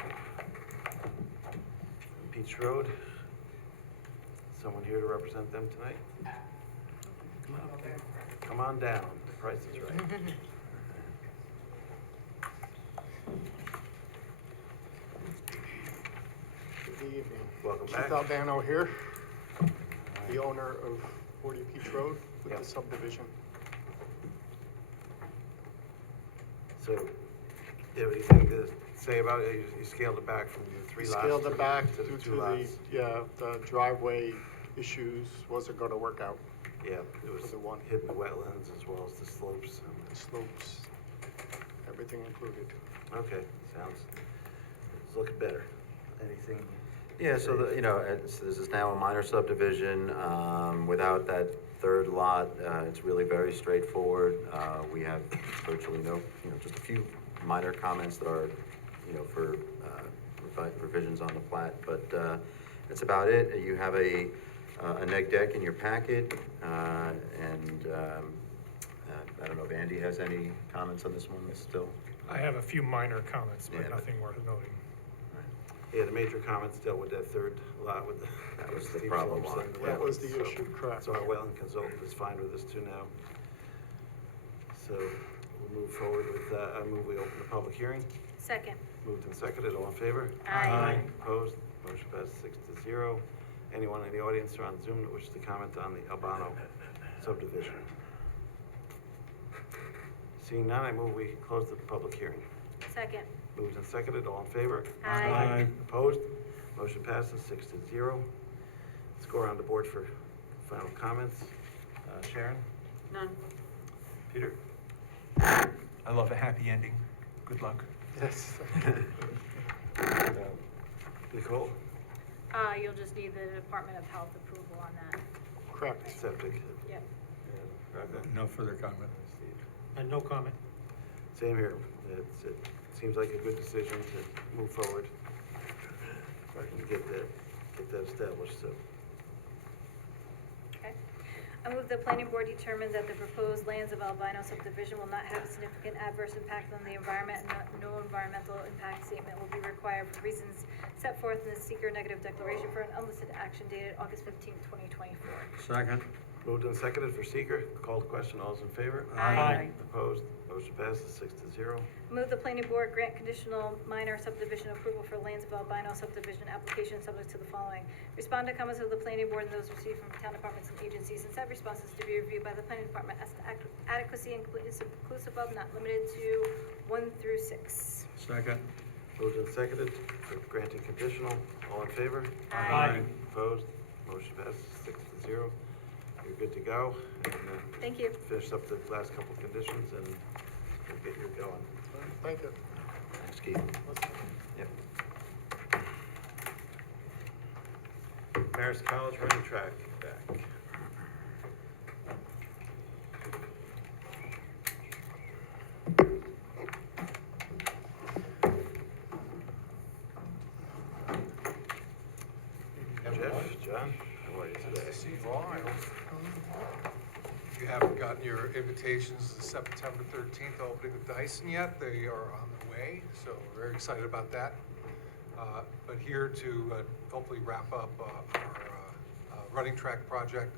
Beach Road. Someone here to represent them tonight? Come on down, the price is right. Good evening. Welcome Keith back. Albano here, the owner of 40 Peach Road with Yeah. the subdivision. So, yeah, what do you think to say about it? You scaled it back from the 3 lots? Scaled it back to due the to 2 lots? the driveway issues wasn't gonna work out. Yeah, it was For the one. hitting the wetlands as well as the slopes. The slopes, everything included. Okay, it's looking better. Anything? Yeah, so this is now a minor subdivision, without that third lot, it's really very straightforward. We have virtually no, just a few minor comments that are, for, revisions on the plat, but, that's about it. You have a neg deck in your packet, and, I don't know if Andy has any comments on this one still? I have a few minor comments, Yeah, but but- nothing worth noting. Yeah, the major comments dealt with that third lot with the. That was the steep problem slopes lot. and the That was the wetlands, so- issue, correct. So our wetland consultant is fine with this too now. So we'll move forward with, I move we open the public hearing. Second. Moved and seconded, all in favor? Aye. Opposed? Motion passes 6-0. Anyone in the audience or on Zoom that wishes to comment on the Albano subdivision? Seeing none, I move we close the public hearing. Second. Moved and seconded, all in favor? Aye. Opposed? Motion passes 6-0. Let's go around the board for final comments. Sharon? None. Peter? I love a happy ending. Good luck. Yes. Nicole? You'll just need the Department of Health approval on that. Correct. Septic? Yep. No further comment. Steve? And no comment. Same here. It seems like a good decision to move forward. If I can get that established, so. Okay. I move the planning board determine that the proposed lands of Albino subdivision will not have a significant adverse impact on the environment and no environmental impact statement will be required for reasons set forth in the seeker negative declaration for an unlisted action dated August 15th, 2024. Second. Moved and seconded for seeker. Call the question. All those in favor? Aye. Opposed? Motion passes 6-0. Move the planning board grant conditional minor subdivision approval for lands of Albino subdivision application subject to the following. Respond to comments of the planning board and those received from town departments and agencies and set responses to be reviewed by the planning department as to adequacy and completeness inclusive of, not limited to, 1 through 6. Second. Moved and seconded for granting conditional. All in favor? Aye. Opposed? Motion passes 6-0. You're good to go. And Thank you. finish up the last couple conditions and we'll get you going. Thank you. Thanks, Keith. Yep. Marist College running track back. Jeff, John, how are you today? See you all. I hope you haven't gotten your invitations to September 13th opening of Dyson yet. They are on the way, so we're very excited about that. But here to hopefully wrap up our running track project.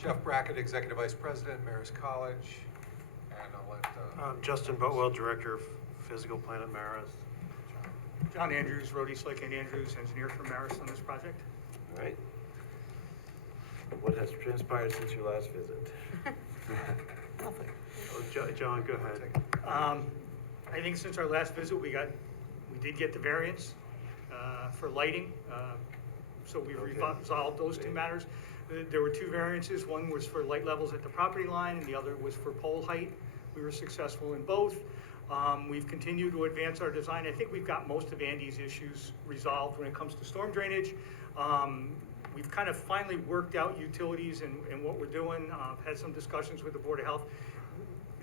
Jeff Brackett, Executive Vice President, Marist College, and I'll let Justin Boatwell, Director of Physical Plant at Marist. John Andrews, Road East Lake and Andrews, engineer from Marist on this project. All right. What has transpired since your last visit? Nothing. John, go ahead. I think since our last visit, we did get the variance for lighting. So we resolved those two matters. There were two variances. One was for light levels at the property line and the other was for pole height. We were successful in both. We've continued to advance our design. I think we've got most of Andy's issues resolved when it comes to storm drainage. We've kind of finally worked out utilities and what we're doing. Had some discussions with the Board of Health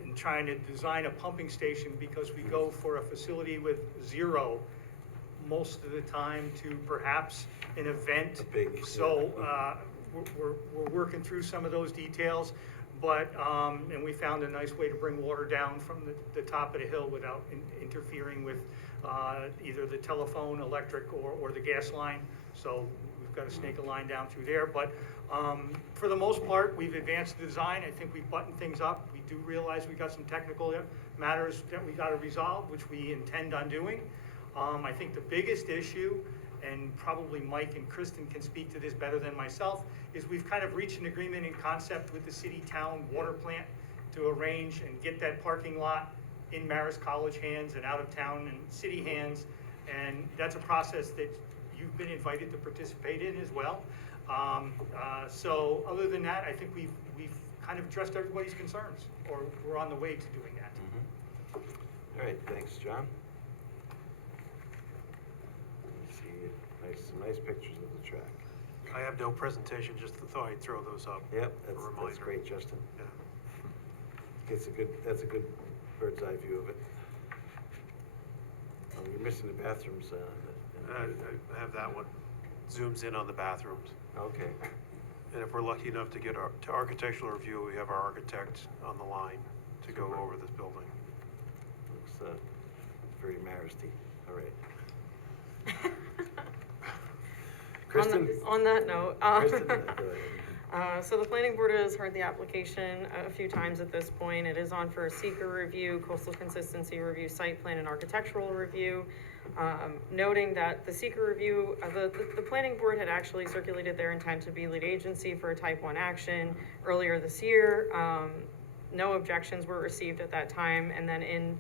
in trying to design a pumping station because we go for a facility with zero most of the time to perhaps an event. So we're working through some of those details, but and we found a nice way to bring water down from the top of the hill without interfering with either the telephone, electric, or the gas line. So we've got to snake a line down through there. But for the most part, we've advanced the design. I think we've buttoned things up. We do realize we got some technical matters that we got to resolve, which we intend on doing. I think the biggest issue, and probably Mike and Kristen can speak to this better than myself, is we've kind of reached an agreement in concept with the city-town water plant to arrange and get that parking lot in Marist College hands and out of town and city hands. And that's a process that you've been invited to participate in as well. So other than that, I think we've kind of addressed everybody's concerns, or we're on the way to doing that. Mm-hmm. All right, thanks, John. Let's see, some nice pictures of the track. I have no presentation, just thought I'd throw those up. Yep, for a that's reminder. great, Justin. Yeah. That's a good bird's eye view of it. Oh, you're missing the bathrooms. I have that one. Zooms in on the bathrooms. Okay. And if we're lucky enough to get to architectural review, we have our architect on the line to go over this building. Looks very Maristy. All right. Kristen? On that note, Kristen, go ahead. so the planning board has heard the application a few times at this point. It is on for a seeker review, coastal consistency review, site plan and architectural review. Noting that the seeker review, the planning board had actually circulated their intent to be lead agency for a type 1 action earlier this year. No objections were received at that time, and then in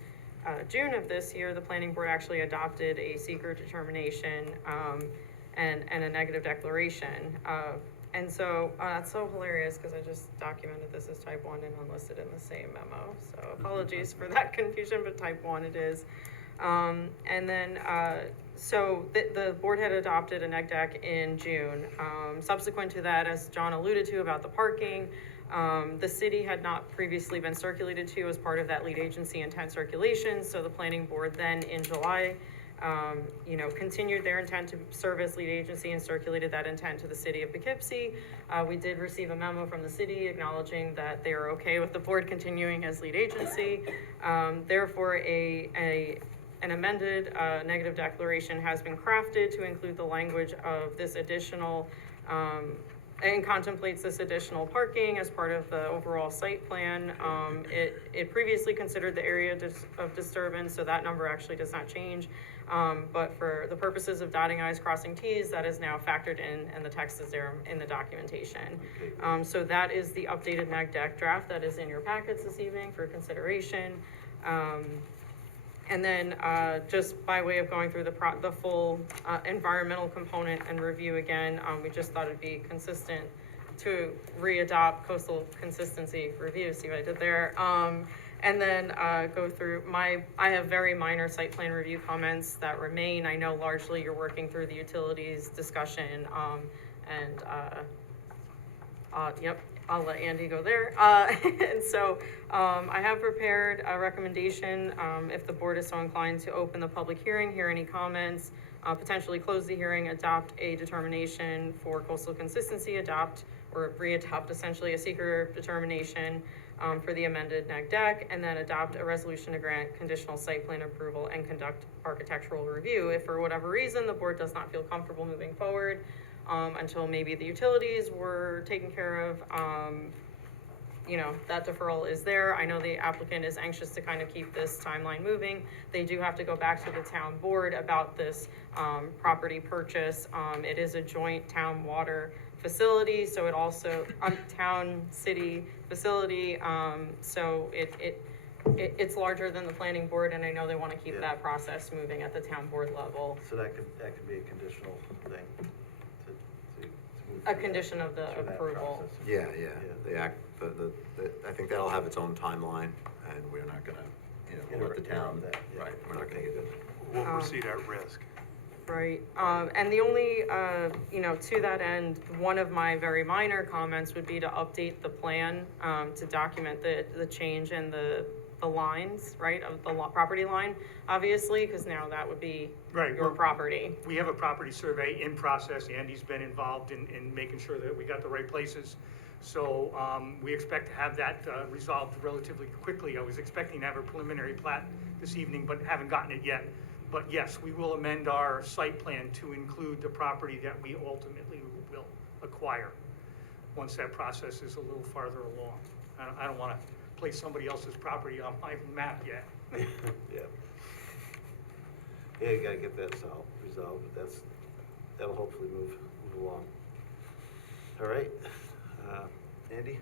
June of this year, the planning board actually adopted a seeker determination and a negative declaration. And so that's so hilarious because I just documented this as type 1 and unlisted in the same memo. So apologies for that confusion, but type 1 it is. And then, so the board had adopted a neg deck in June. Subsequent to that, as John alluded to about the parking, the city had not previously been circulated to as part of that lead agency intent circulation. So the planning board then in July, continued their intent to serve as lead agency and circulated that intent to the city of Poughkeepsie. We did receive a memo from the city acknowledging that they are okay with the board continuing as lead agency. Therefore, an amended negative declaration has been crafted to include the language of this additional, and contemplates this additional parking as part of the overall site plan. It previously considered the area of disturbance, so that number actually does not change. But for the purposes of dotting i's, crossing t's, that is now factored in, and the text is there in the documentation. So that is the updated neg deck draft that is in your packets this evening for consideration. And then, just by way of going through the full, environmental component and review again, we just thought it'd be consistent to re-adopt coastal consistency review, see what I did there? And then, go through I have very minor site plan review comments that remain. I know largely you're working through the utilities discussion, yep, I'll let Andy go there. And so, I have prepared a recommendation, if the board is so inclined to open the public hearing, hear any comments, potentially close the hearing, adopt a determination for coastal consistency, adopt or re-adopt essentially a seeker determination, for the amended neg deck, and then adopt a resolution to grant conditional site plan approval and conduct architectural review. If for whatever reason the board does not feel comfortable moving forward, until maybe the utilities were taken care of, you know, that deferral is there. I know the applicant is anxious to kind of keep this timeline moving. They do have to go back to the town board about this, property purchase. It is a joint town water facility, so it also, town city facility, so it's larger than the planning board, and I know they want to keep Yeah. that process moving at the town board level. So that could be a conditional thing to move. A condition of the through that approval. process. Yeah, Yeah. the act, I think that'll have its own timeline, and we're not gonna, you know, let the town, That, yeah. right, we're not gonna get it. We'll proceed at risk. Right, and the only, you know, to that end, one of my very minor comments would be to update the plan, to document the change in the lines, right, of the property line, obviously, because now that would be Right, your property. we have a property survey in process. Andy's been involved in making sure that we got the right places. So, we expect to have that, resolved relatively quickly. I was expecting to have a preliminary plat this evening, but haven't gotten it yet. But yes, we will amend our site plan to include the property that we ultimately will acquire, once that process is a little farther along. I don't wanna place somebody else's property on my map yet. Yeah. Yeah, you gotta get that resolved, but that'll hopefully move along. All right, Andy?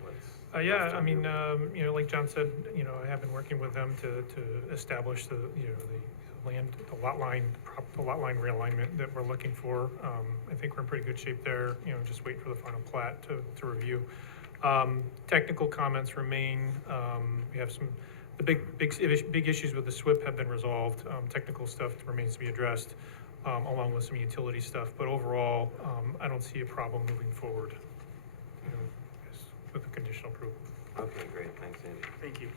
what's Yeah, left I on mean, your- you know, like John said, you know, I have been working with them to establish the, you know, the lot line realignment that we're looking for. I think we're in pretty good shape there, you know, just wait for the final plat to review. Technical comments remain. We have the big issues with the SWIP have been resolved. Technical stuff remains to be addressed, along with some utility stuff, but overall, I don't see a problem moving forward, you know, with the conditional approval. Okay, great, thanks, Andy. Thank you.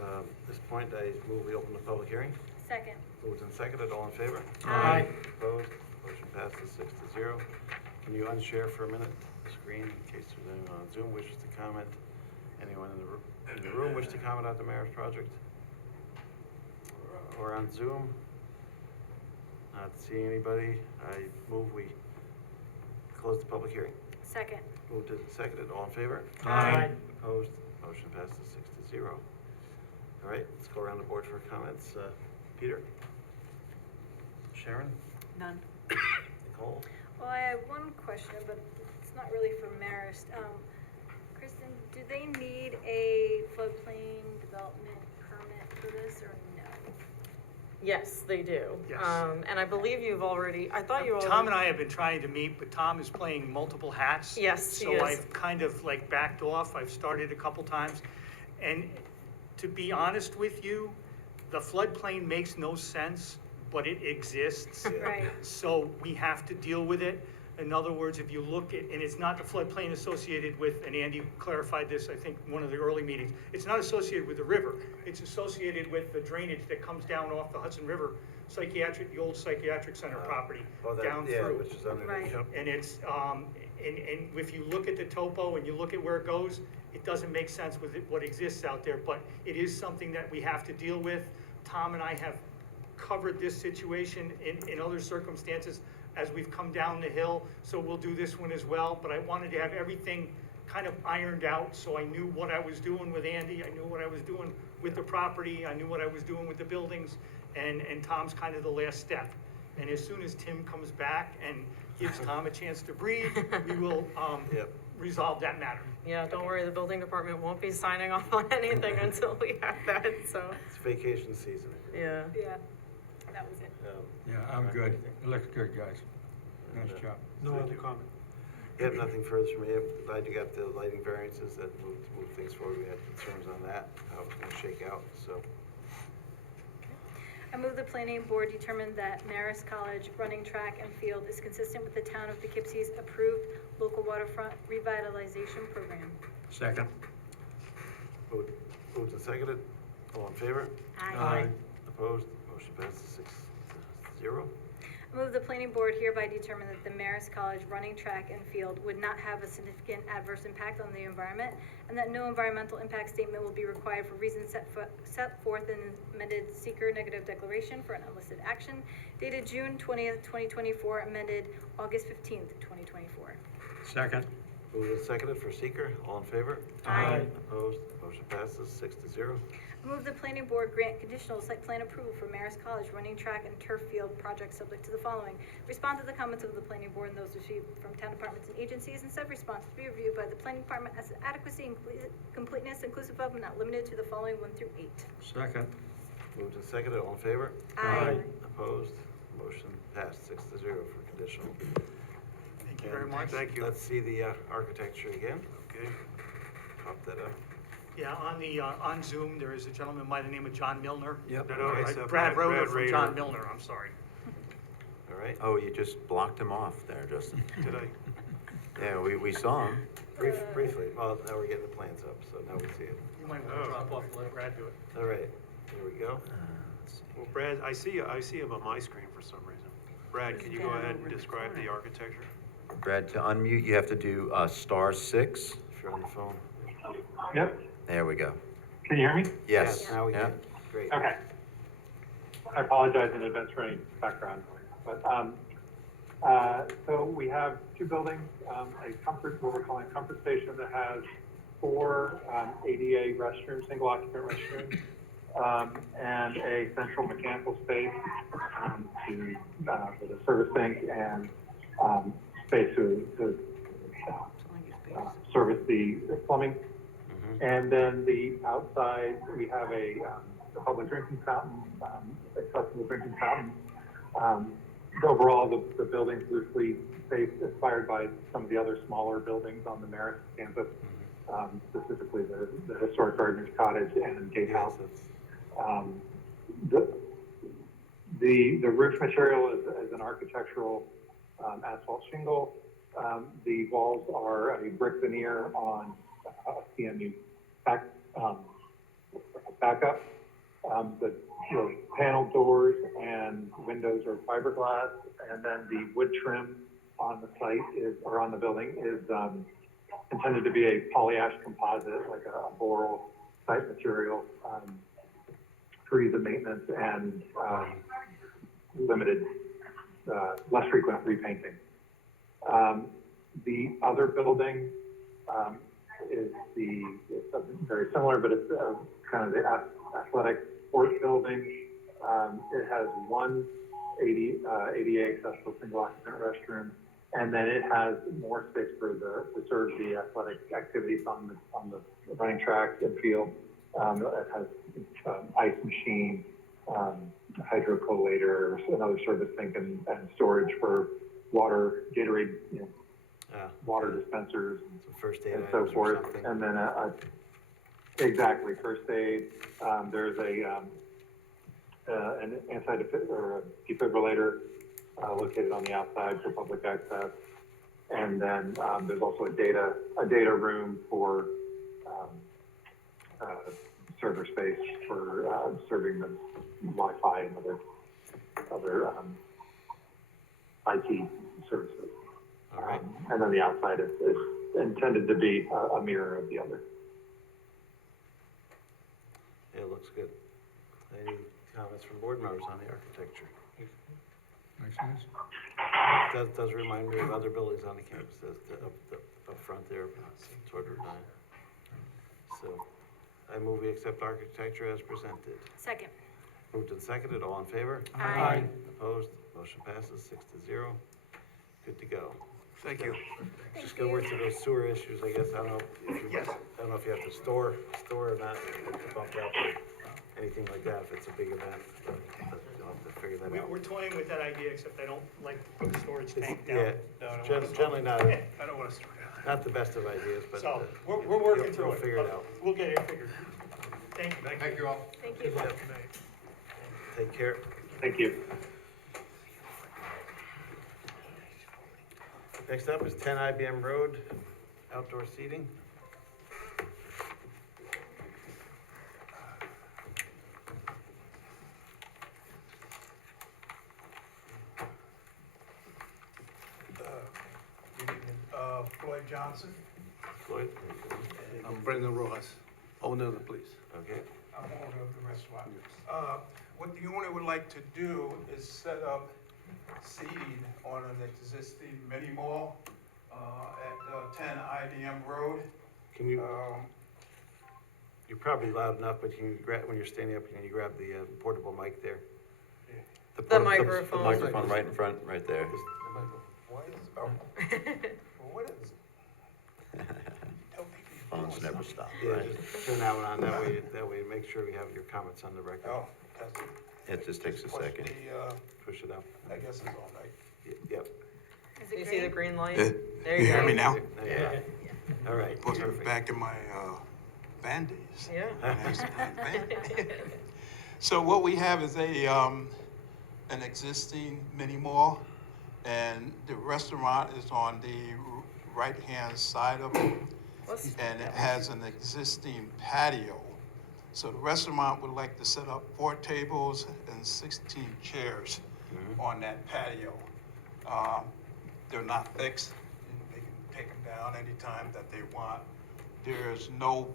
At this point, I move we open the public hearing. Second. Moved and seconded, all in favor? Aye. Opposed? Motion passes 6-0. Can you unshare for a minute the screen in case there's anyone on Zoom wishes to comment? Anyone in the room wish to comment on the mayor's project? Or on Zoom? Not seeing anybody, I move we close the public hearing. Second. Moved and seconded, all in favor? Aye. Opposed? Motion passes 6-0. All right, let's go around the board for comments. Peter? Sharon? None. Nicole? Well, I have one question, but it's not really for Marist. Kristen, do they need a floodplain development permit for this, or no? Yes, they do. Yes. And I believe you've already, I thought you already. Tom and I have been trying to meet, but Tom is playing multiple hats. Yes, he So is. I've kind of like backed off. I've started a couple times. And to be honest with you, the floodplain makes no sense, but it exists. Right. So we have to deal with it. In other words, if you look at, and it's not the floodplain associated with, and Andy clarified this, I think, one of the early meetings, it's not associated with the river. It's associated with the drainage that comes down off the Hudson River the old psychiatric center property, down through. Which is underneath. Right. Yep. And it's, and if you look at the topo and you look at where it goes, it doesn't make sense with what exists out there, but it is something that we have to deal with. Tom and I have covered this situation in other circumstances as we've come down the hill, so we'll do this one as well, but I wanted to have everything kind of ironed out, so I knew what I was doing with Andy, I knew what I was doing with the property, I knew what I was doing with the buildings, and Tom's kind of the last step. And as soon as Tim comes back and gives Tom a chance to breathe, we will, Yep. resolve that matter. Yeah, don't worry, the building department won't be signing off on anything until we have that, so. It's vacation season. Yeah. Yeah, that was it. Yeah, I'm good. It looks good, guys. Nice job. No other comment. You have nothing further from me. I'm glad you got the lighting variances that moved things forward. We had concerns on that, how it's gonna shake out, so. I move the planning board determined that Marist College running track and field is consistent with the town of Poughkeepsie's approved local waterfront revitalization program. Second. Moved and seconded. All in favor? Aye. Opposed? Motion passes 6-0. I move the planning board hereby determine that the Marist College running track and field would not have a significant adverse impact on the environment, and that no environmental impact statement will be required for reasons set forth in the amended seeker negative declaration for an unlisted action dated June 20th, 2024, amended August 15th, 2024. Second. Moved and seconded for seeker. All in favor? Aye. Opposed? Motion passes 6-0. I move the planning board grant conditional site plan approval for Marist College running track and turf field project subject to the following. Respond to the comments of the planning board and those received from town departments and agencies, and said response to be reviewed by the planning department as to adequacy and completeness inclusive of but not limited to the following 1 through 8. Second. Moved and seconded. All in favor? Aye. Opposed? Motion passed 6-0 for conditional. Thank you very much. Thank you. Let's see the architecture again. Okay. Pop that up. Yeah, on Zoom, there is a gentleman by the name of John Milner. Yep. No, it's, Brad Roder Brad from Rader. John Milner, I'm sorry. All right. Oh, you just blocked him off there, Justin. Did I? Yeah, we saw him. Briefly, well, now we're getting the plans up, so now we see it. You might want to drop off and let Brad do it. All right, here we go. Well, Brad, I see him on my screen for some reason. Brad, can you go ahead and describe the architecture? Brad, to unmute, you have to do *6. If you're on the phone. Yep. There we go. Can you hear me? Yes. Now we Yeah. can. Great. Okay. I apologize in advance for any background noise, but, so we have two buildings, a comfort, what we're calling a comfort station that has 4, ADA restrooms, single occupant restrooms, and a central mechanical space, for the service sink and, space to service the plumbing. And then the outside, we have a public drinking fountain, accessible drinking fountain. Overall, the building's loosely based, inspired by some of the other smaller buildings on the Marist campus, specifically the historic Gardener's Cottage and Gatehouse. The roof material is an architectural asphalt shingle. The walls are a brick veneer on CMU backup. The panel doors and windows are fiberglass, and then the wood trim on the site or on the building is intended to be a poly-ash composite, like a boral type material, for ease of maintenance and limited, less frequent repainting. The other building it's very similar, but it's kind of the athletic sports building. It has one ADA accessible single occupant restroom, and then it has more space to serve the athletic activities on the running track and field. It has ice machine, hydrocollator, another service sink, and storage for water, Gatorade, water dispensers, Some first aid and so items or forth. something. And then exactly, first aid. There's an or a defibrillator located on the outside for public access. And then there's also a data room for server space for serving the Wi-Fi and other IT services. All right. And then the outside is intended to be a mirror of the other. Yeah, it looks good. Any comments from board members on the architecture? Does remind me of other buildings on the campus, up front there, toward Route 9. So, I move we accept architecture as presented. Second. Moved and seconded, all in favor? Aye. Opposed? Motion passes 6-0. Good to go. Thank you. Just gonna work through those sewer issues, I guess. I don't know if you have to store or not, to bump out anything anything like that if it's a big event, but you'll have to figure that out. We're toying with that idea, except I don't like to put a storage tank Yeah, down. generally not, I don't want to start that. not the best of ideas, but. So, we're you'll- working through you'll it. figure it but out. We'll get it figured. Thank you. Thank you all. Thank you. Yep. Take care. Thank you. Next up is 10 IBM Road, outdoor seating. Floyd Johnson. Floyd? I'm Brendan Rojas, owner of the place. Okay. I'm owner of the restaurant. What the owner would like to do is set up seating on an existing mini mall, at 10 IBM Road. Can you, you're probably loud enough, but can you grab, when you're standing up, can you grab the portable mic there? The microphone. The microphone right in front, right there. What is, oh, what is? Tell people you Phones doing never something. stop, Yeah, right? just turn that one on, that way make sure we have your comments on the record. Oh, that's it. It just takes a Push second. the, Push it up. I guess it's all right. Yep. Is Do you it see the green? green light? Yeah. There you You hear go. me now? Yeah. All right, Put me perfect. back in my, band days. Yeah. When I used to play band. So what we have is an existing mini mall, and the restaurant is on the right-hand side of it, and it has an existing patio. So the restaurant would like to set up 4 tables and 16 chairs on that patio. They're not fixed, they can take them down anytime that they want. There's no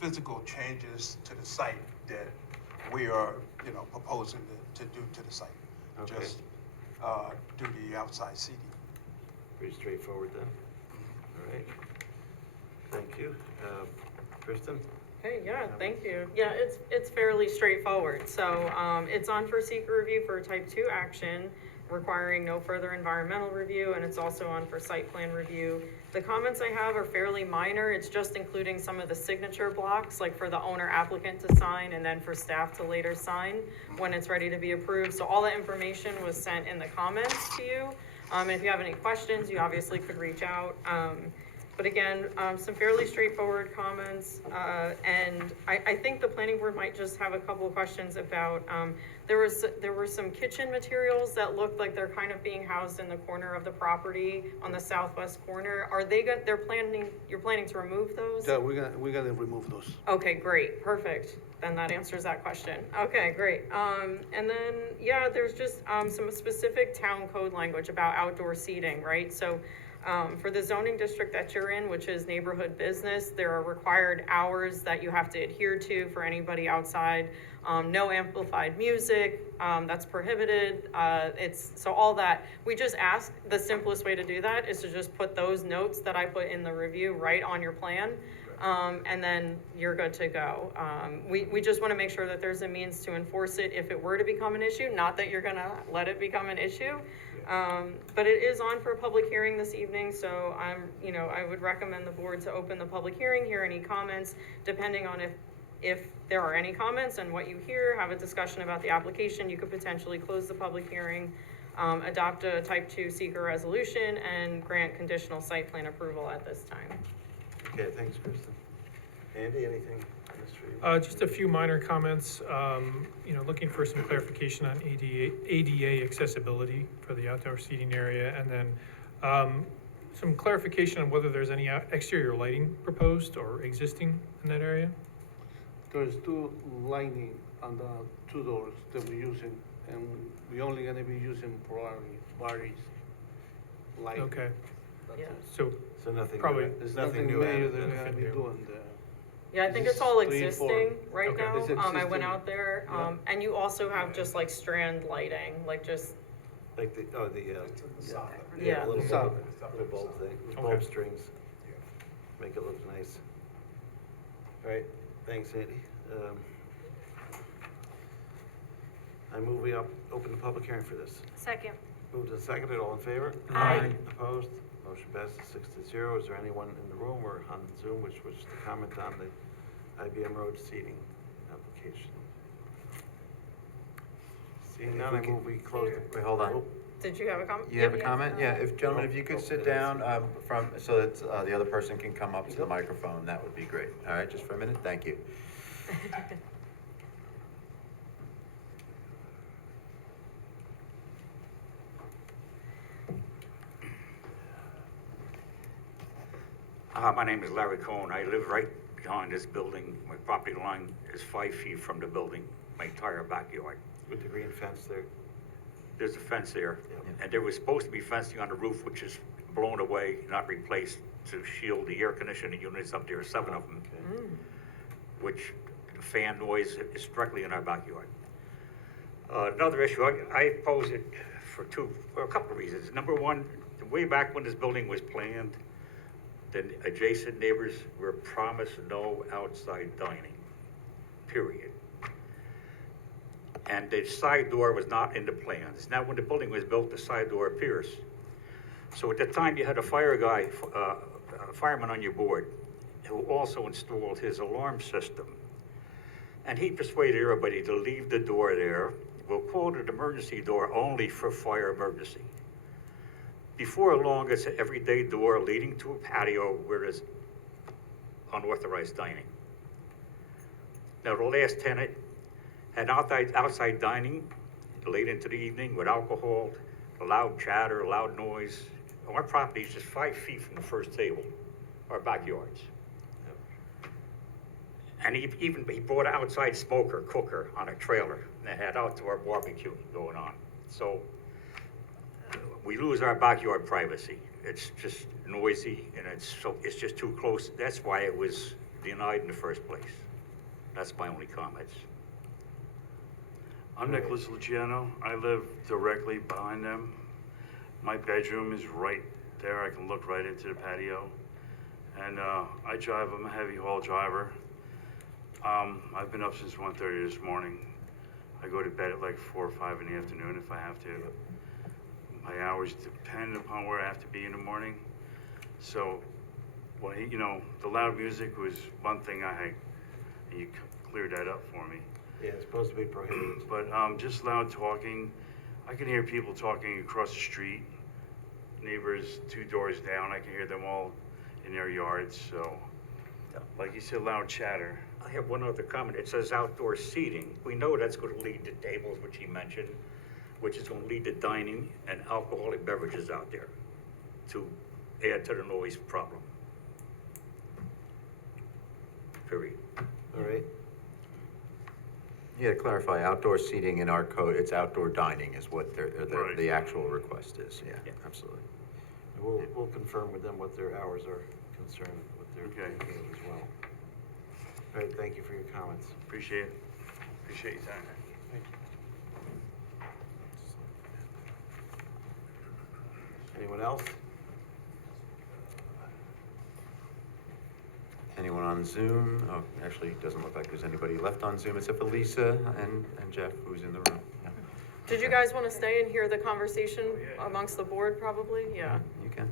physical changes to the site that we are, proposing to do to the site. Okay. Just, do the outside seating. Pretty straightforward then. All right. Thank you. Kristen? Okay, yeah, thank you. Yeah, it's fairly straightforward. So, it's on for seeker review for type 2 action, requiring no further environmental review, and it's also on for site plan review. The comments I have are fairly minor. It's just including some of the signature blocks, like for the owner applicant to sign and then for staff to later sign when it's ready to be approved. So all that information was sent in the comments to you. And if you have any questions, you obviously could reach out. But again, some fairly straightforward comments, and I think the planning board might just have a couple of questions about, there were some kitchen materials that looked like they're kind of being housed in the corner of the property on the southwest corner. Are they you're planning to remove those? Yeah, we're gonna remove those. Okay, great, perfect. Then that answers that question. Okay, great. And then, yeah, there's just, some specific town code language about outdoor seating, right? So, for the zoning district that you're in, which is neighborhood business, there are required hours that you have to adhere to for anybody outside. No amplified music, that's prohibited. So all that, we just ask, the simplest way to do that is to just put those notes that I put in the review right on your plan. And then you're good to go. We just want to make sure that there's a means to enforce it if it were to become an issue, not that you're gonna let it become an issue. But it is on for a public hearing this evening, so I would recommend the board to open the public hearing, hear any comments, depending on if there are any comments and what you hear, have a discussion about the application. You could potentially close the public hearing, adopt a type 2 seeker resolution, and grant conditional site plan approval at this time. Okay, thanks, Kristen. Andy, anything on this for you? Just a few minor comments, looking for some clarification on ADA accessibility for the outdoor seating area, and then some clarification on whether there's any exterior lighting proposed or existing in that area. There's 2 lighting on the 2 doors that we're using, and we're only gonna be using Barry's light. Okay, That's Yeah. it. So nothing, Probably- there's There's nothing new major added. that we're then? gonna be new. doing there. Yeah, I think This it's all is 3, 4. existing right Okay. now. It's I went existing. out there, Yeah. and you also have just like strand lighting, like just, Like the Yeah. little Solid. bulb thing, Okay. bulb strings. Make it look nice. All right, thanks, Andy. I move we open the public hearing for this. Second. Moved and seconded, all in favor? Aye. Opposed? Motion passes 6-0. Is there anyone in the room or on Zoom which wishes to comment on the IBM Road seating application? Seeing none, I move we close the. Wait, hold on. Did you have a comment? You have a comment? Yeah, if, gentlemen, if you could sit down, so that, the other person can come up to the microphone, that would be great. All right, just for a minute, thank you. My name is Larry Cohen. I live right behind this building. My property line is 5 feet from the building, my entire backyard. With the green fence there. There's a fence there, Yeah. and there was supposed to be fencing on the roof, which is blown away, not replaced, to shield the air conditioning units up there, 7 of them, Okay. which the fan noise is directly in our backyard. Another issue, I oppose it for a couple of reasons. Number one, way back when this building was planned, the adjacent neighbors were promised no outside dining, period. And the side door was not in the plans. Now, when the building was built, the side door appears. So at the time, you had a fireman on your board, who also installed his alarm system. And he persuaded everybody to leave the door there. We'll call it an emergency door only for fire emergency. Before long, it's an everyday door leading to a patio where there's unauthorized dining. Now, the last tenant had outside dining late into the evening with alcohol, loud chatter, loud noise. Our property is just 5 feet from the first table, our backyards. And he brought an outside smoker, cooker on a trailer and had outdoor barbecue going on. So we lose our backyard privacy. It's just noisy and it's just too close. That's why it was denied in the first place. That's my only comments. I'm Nicholas Luciano. I live directly behind them. My bedroom is right there. I can look right into the patio. And I drive, I'm a heavy haul driver. I've been up since 1:30 this morning. I go to bed at like 4 or 5 in the afternoon if I have to. My hours depend upon where I have to be in the morning. So, well, the loud music was one thing I had, and you cleared that up for me. Yeah, it's supposed to be prohibited. But just loud talking, I can hear people talking across the street, neighbors 2 doors down, I can hear them all in their yards, so, like you said, loud chatter. I have one other comment. It says outdoor seating. We know that's going to lead to tables, which he mentioned, which is going to lead to dining and alcoholic beverages out there to add to the noise problem. Period. All right. Yeah, to clarify, outdoor seating in our code, it's outdoor dining is what Right. the actual request is, yeah, Yeah. absolutely. We'll confirm with them what their hours are concerned, what they're Okay. thinking as well. All right, thank you for your comments. Appreciate it. Appreciate your time. Anyone else? Anyone on Zoom? Oh, actually, it doesn't look like there's anybody left on Zoom except for Lisa and Jeff, who's in the room. Yeah. Did you guys want to stay and hear the conversation amongst the board, probably? Yeah. You can.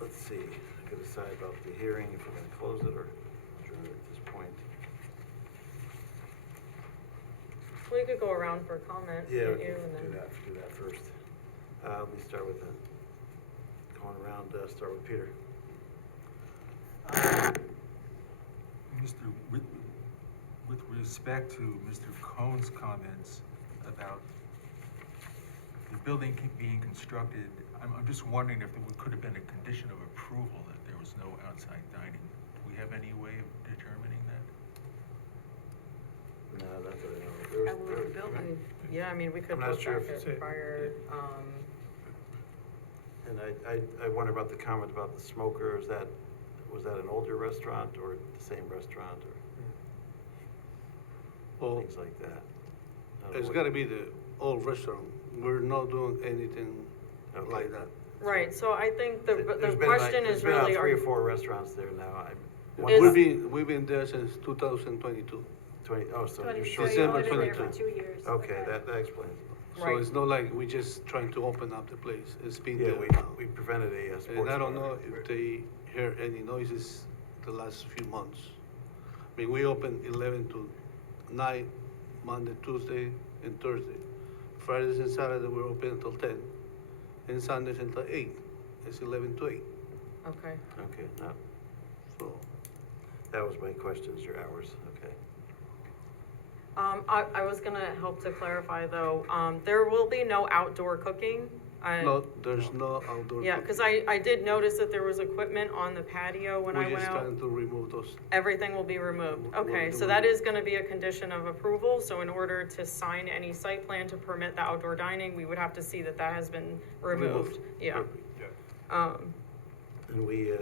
Let's see, I could decide about the hearing, if we're gonna close it or adjourn it at this point. Well, you could go around for comments, Yeah, can't we you? can And then do that first. Let me start with going around, start with Peter. With respect to Mr. Cohn's comments about the building being constructed, I'm just wondering if there could have been a condition of approval that there was no outside dining. Do we have any way of determining that? No, that's what I know. I would build it. Yeah, I mean, we could I'm not look sure back if at prior, And I wonder about the comment about the smoker, was that an older restaurant or the same restaurant or Well, things like that? it's gotta be the old restaurant. We're not doing anything Okay. like that. right, so I think the There's been like- question is There's been about really, 3 or are, 4 restaurants there now. We've been there since 2022. So you're short. December You've been there for 22. 2 years. Okay, that explains it. So Right. it's not like we're just trying to open up the place. It's been Yeah, there now. we prevented a sports. And I don't bar. know if they heard any noises the last few months. I mean, we opened 11 to night, Monday, Tuesday, and Thursday. Fridays and Saturday, we're open until 10, and Sundays until 8. It's 11 to 8, Okay. Okay, no, so. that was my question, is your hours, okay. I was gonna help to clarify though, there will be no outdoor cooking. No, there's no outdoor. Yeah, cooking. cause I did notice that there was equipment on the patio when I We're went just out. trying to remove those. Everything will be removed. Will Okay, be so that removed. is gonna be a condition of approval, so in order to sign any site plan to permit the outdoor dining, we would have to see that that has been removed. Yeah. Perfect. And we did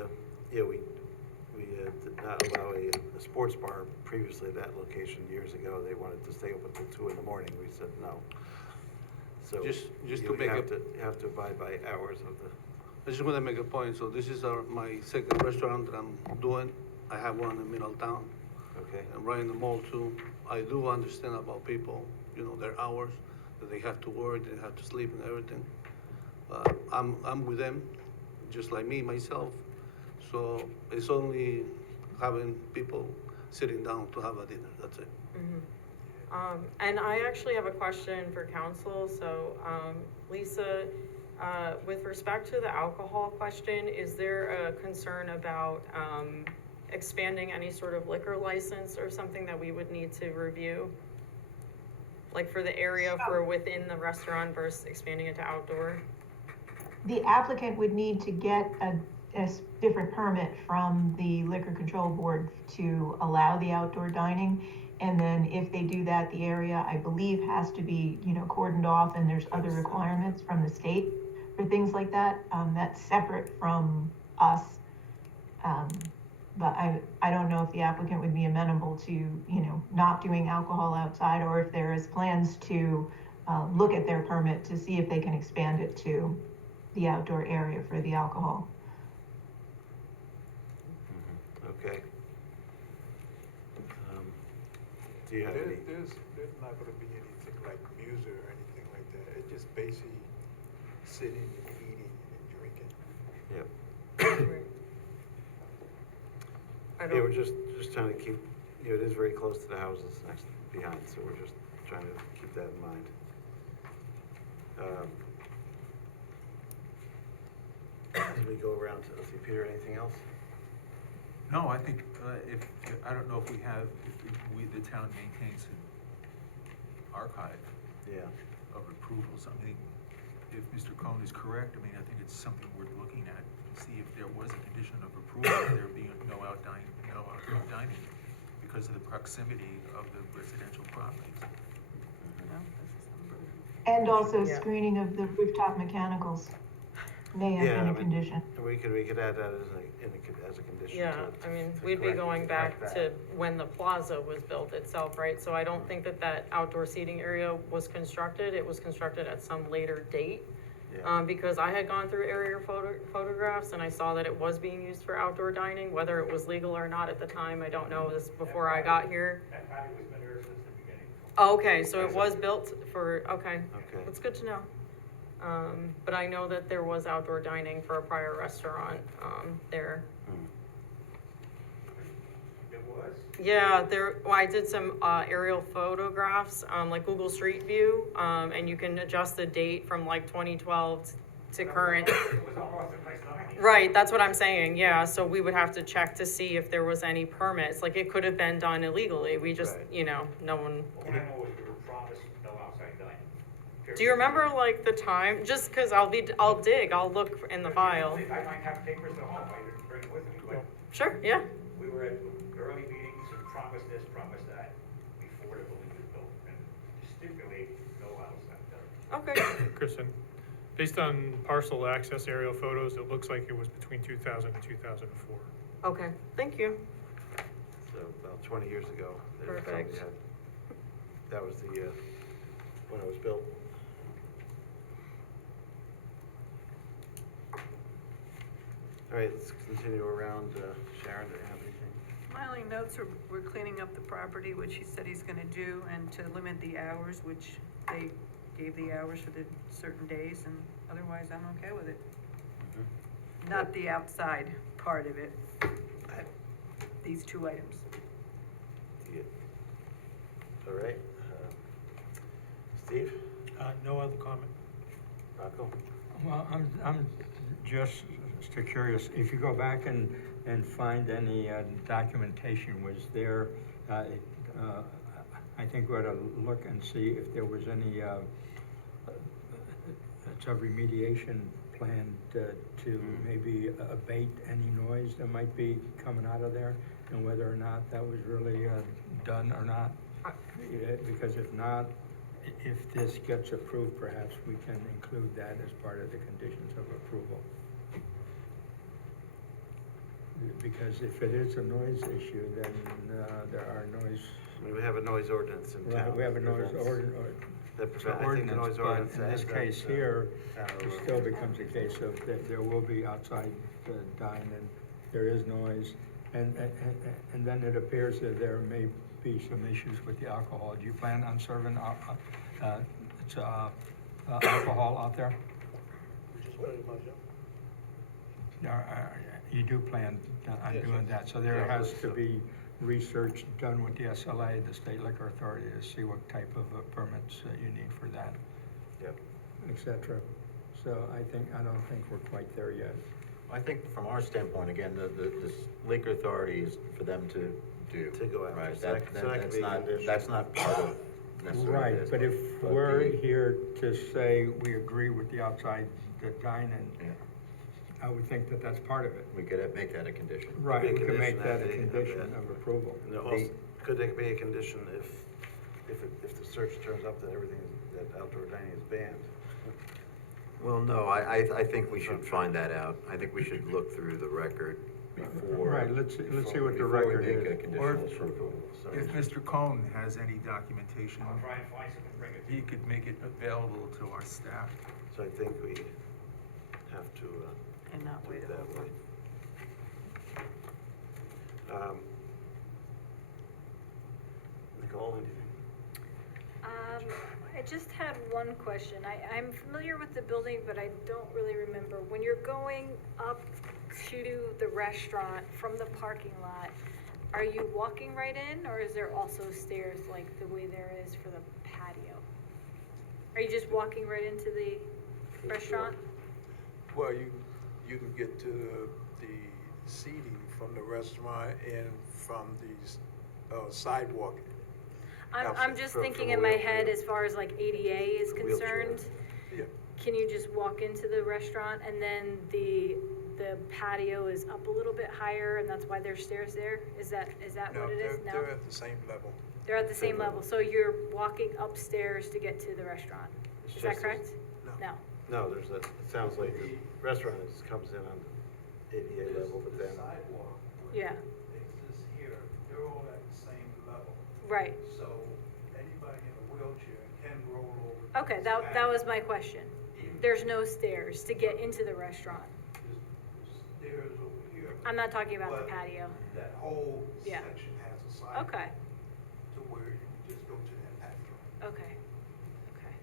not allow a sports bar previously at that location years ago. They wanted to stay open till 2 in the morning. We said no. So Just you to make have it. you have to abide by hours of the, I just want to make a point. So this is my second restaurant that I'm doing. I have one in Middletown. okay? And right in the mall too. I do understand about people, their hours, that they have to work, they have to sleep and everything. I'm with them, just like me, myself. So it's only having people sitting down to have a dinner, that's it. And I actually have a question for council, so, Lisa, with respect to the alcohol question, is there a concern about, expanding any sort of liquor license or something that we would need to review? Like for the area for within the restaurant versus expanding it to outdoor? The applicant would need to get a different permit from the Liquor Control Board to allow the outdoor dining. And then if they do that, the area, I believe, has to be, cordoned off, and there's other requirements from the state for things like that. That's separate from us. But I don't know if the applicant would be amenable to, not doing alcohol outside, or if there is plans to look at their permit to see if they can expand it to the outdoor area for the alcohol. Okay. Do you have any? There's not gonna be anything like music or anything like that. It's just basically sitting and eating and drinking. Yep. I Yeah, don't, we're just trying to keep, it is very close to the houses next behind, so we're just trying to keep that in mind. As we go around to, let's see, Peter, anything else? No, I think, I don't know if the town maintains an archive Yeah. of approvals. I mean, if Mr. Cohn is correct, I think it's something worth looking at, to see if there was a condition of approval, there being no outdoor dining because of the proximity of the residential properties. And also Yeah. screening of the rooftop mechanicals may have Yeah, been I a mean, condition. We could add that as a condition. yeah, to- I mean, to we'd be correct- going back correct to that. when the plaza was built itself, right? So I don't think that outdoor seating area was constructed. It was constructed at some later date. Yeah. Because I had gone through area photographs and I saw that it was being used for outdoor dining, whether it was legal or not at the time, I don't know, this before I got here. That patio has been there since the beginning. Okay, so it was built for, okay, Okay. that's good to know. But I know that there was outdoor dining for a prior restaurant, there. It was? Yeah, I did some, aerial photographs, like Google Street View, and you can adjust the date from like 2012 to current. It was almost a nice dining. Right, that's what I'm saying, yeah, so we would have to check to see if there was any permits, like it could have been done illegally, we just, Right. no one. All I know is we were promised no outside dining. Do you remember like the time, just cause I'll dig, I'll look in the file. I might have papers at home, I didn't bring it with me, but Sure, yeah, we were at early meetings and promised this, promised that before the building was built and stipulate no outside dining. okay, Kristen, based on parcel access aerial photos, it looks like it was between 2000 and 2004. okay, thank you. So about 20 years ago. there somebody Perfect. That was when it was built. All right, let's continue around. Sharon, do you have anything? My only notes are, we're cleaning up the property, which he said he's gonna do, and to limit the hours, which they gave the hours for the certain days, and otherwise I'm okay with it. Not the outside part of it, these two items. Yeah. other comment. Rocco? Well, I'm just curious, if you go back and find any documentation, was there, I think we ought to look and see if there was any, it's a remediation plan to maybe abate any noise that might be coming out of there, and whether or not that was really done or not. Because if not, if this gets approved, perhaps we can include that as part of the conditions of approval. Because if it is a noise issue, then there are noise. I mean, we have a noise ordinance in town. We have a noise ordinance, but in this case here, it still becomes a case of that there will be outside dining, there is noise, and then it appears that there may be some issues with the alcohol. Do you plan on serving alcohol out there? You do plan on doing that, so there has to be research done with the SLA, the State Liquor Authority, to see what type of permits you need for that. Yep. Et cetera. So I don't think we're quite there yet. I think from our standpoint, again, the liquor authority is for them to do. To go after. Right, So that could be a condition. that's not part of necessarily Right, this. but if we're here to say we agree with the outside, the dining, Yeah. I would think that that's part of it. We could make that a condition. Right, Be a we can make condition that a that condition the- of approval. And there also, could there be a condition if the search turns up that everything, that outdoor dining is banned? Well, no, I think we should find that out. I think we should look through the record before. Right, let's see what the before we record make a is. conditional Or approval. So- If Mr. Cohn has any documentation, I'll try and find something, bring it to he you. could make it available to our staff. So I think we have to, And not do wait it a that whole way. month. Nicole, anything? I just had one question. I'm familiar with the building, but I don't really remember. When you're going up to the restaurant from the parking lot, are you walking right in, or is there also stairs like the way there is for the patio? Are you just walking right into the restaurant? Well, you can get to the seating from the restaurant and from the sidewalk. I'm just thinking in my head as far as like ADA is concerned. Yeah. Can you just walk into the restaurant and then the patio is up a little bit higher and that's why there's stairs there? Is that No, what it is? No? they're at the same level. They're at the same level, so you're walking upstairs to get to the restaurant. It's Is that just correct? No. No. No, it sounds like the restaurant comes in on the ADA level, but then. Sidewalk. Yeah, Exists here, they're all at the same level. right. So anybody in a wheelchair can roll over. Okay, that was my question. There's no stairs to get into the restaurant. There's stairs over here. I'm not talking about the But patio. That whole Yeah. section has a sidewalk. Okay, To where you can just go to that patio. okay, okay.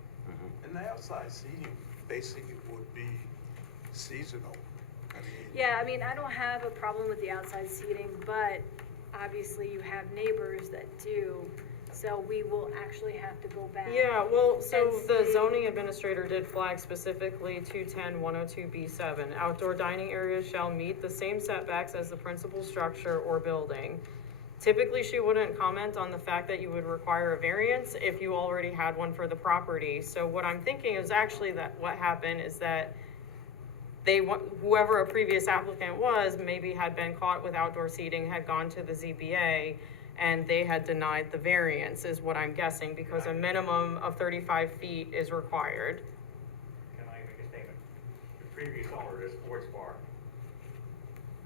And the outside seating basically would be seasonal. I mean, Yeah, I mean, I don't have a problem with the outside seating, but obviously you have neighbors that do. So we will actually have to go back. Yeah, well, so and the see- zoning administrator did flag specifically 210-102B7. Outdoor dining areas shall meet the same setbacks as the principal structure or building. Typically, she wouldn't comment on the fact that you would require a variance if you already had one for the property. So what I'm thinking is actually that what happened is that whoever a previous applicant was, maybe had been caught with outdoor seating, had gone to the ZBA, and they had denied the variance, is what I'm guessing, because a minimum of 35 feet is required. Can I make a statement? The previous owner of this sports bar,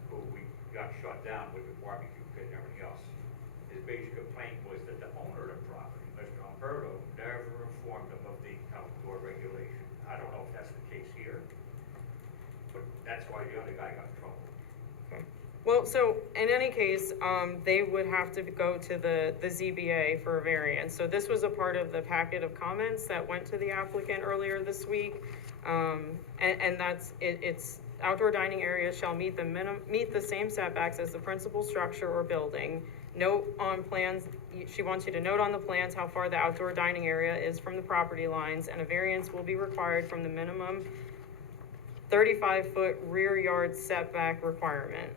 who we got shut down with the barbecue pit and everything else, his basic complaint was that the owner of the property, Mr. Umberto, never informed him of the outdoor regulation. I don't know if that's the case here, but that's why the other guy got in trouble. Well, so in any case, they would have to go to the ZBA for a variance. So this was a part of the packet of comments that went to the applicant earlier this week. And that's, it's outdoor dining areas shall meet the same setbacks as the principal structure or building. Note on plans she wants you to note on the plans how far the outdoor dining area is from the property lines, and a variance will be required from the minimum 35-foot rear yard setback requirement.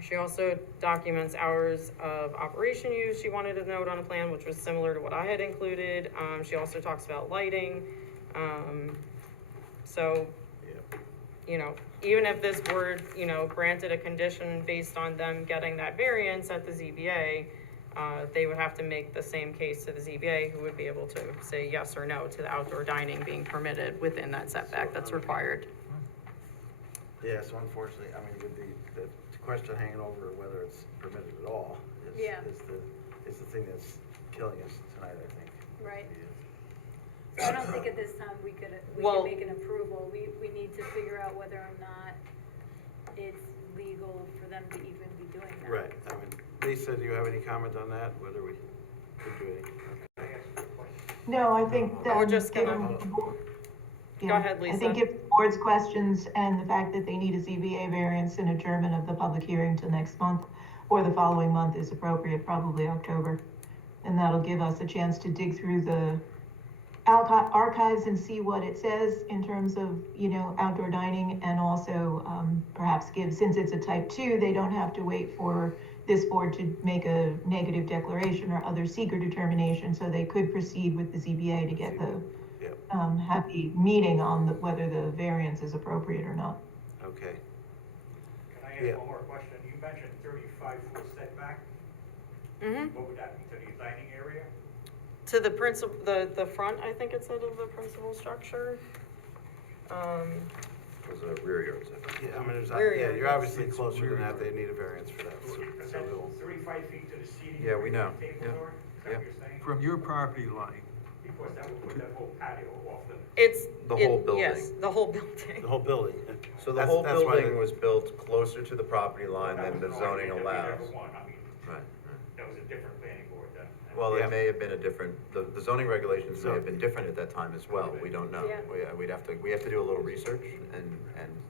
She also documents hours of operation use she wanted to note on a plan, which was similar to what I had included. She also talks about lighting. So, you know, even if this board, you know, granted a condition based on them getting that variance at the ZBA, they would have to make the same case to the ZBA, who would be able to say yes or no to the outdoor dining being permitted within that setback that's required. Yeah, so unfortunately, I mean, the question hanging over whether it's permitted at all Yeah. is the thing that's killing us tonight, I think. Right. So I don't think at this time we could Well- make an approval. We need to figure out whether or not it's legal for them to even be doing that. Right, I mean, Lisa, do you have any comment on that, whether we could do anything? No, I think that. We're just gonna- given- Go Yeah, ahead, Lisa. I think if the board's questions and the fact that they need a ZBA variance and adjournment of the public hearing till next month or the following month is appropriate, probably October. And that'll give us a chance to dig through the archives and see what it says in terms of, you know, outdoor dining, and also perhaps give, since it's a type 2, they don't have to wait for this board to make a negative declaration or other seeker determination, so they could proceed with the ZBA to get the happy meeting on whether the variance is appropriate or not. Okay. Can I ask one more question? You mentioned 35-foot setback. Mm-hmm. What would that be, to the dining area? To the principal, the front, I think it said, of the principal structure. Was a rear yard setback. Yeah, I mean, Rear yeah, yard. you're obviously closer than that, they need a variance for that, so Is so that we'll. 35 feet to the seating? Yeah, we know. Table Yeah. door? Is that what you're saying? From your property line, Because that would put that whole patio off limits. It's. The whole building. Yes, the whole building. The whole building. So the That's- whole that's why building the- was built closer to the property line than the zoning allows. Right. That was a different planning board then. Well, Yeah. it may have been a different, the zoning regulations may have been different at that time as well, we don't know. Yeah. We have to do a little research and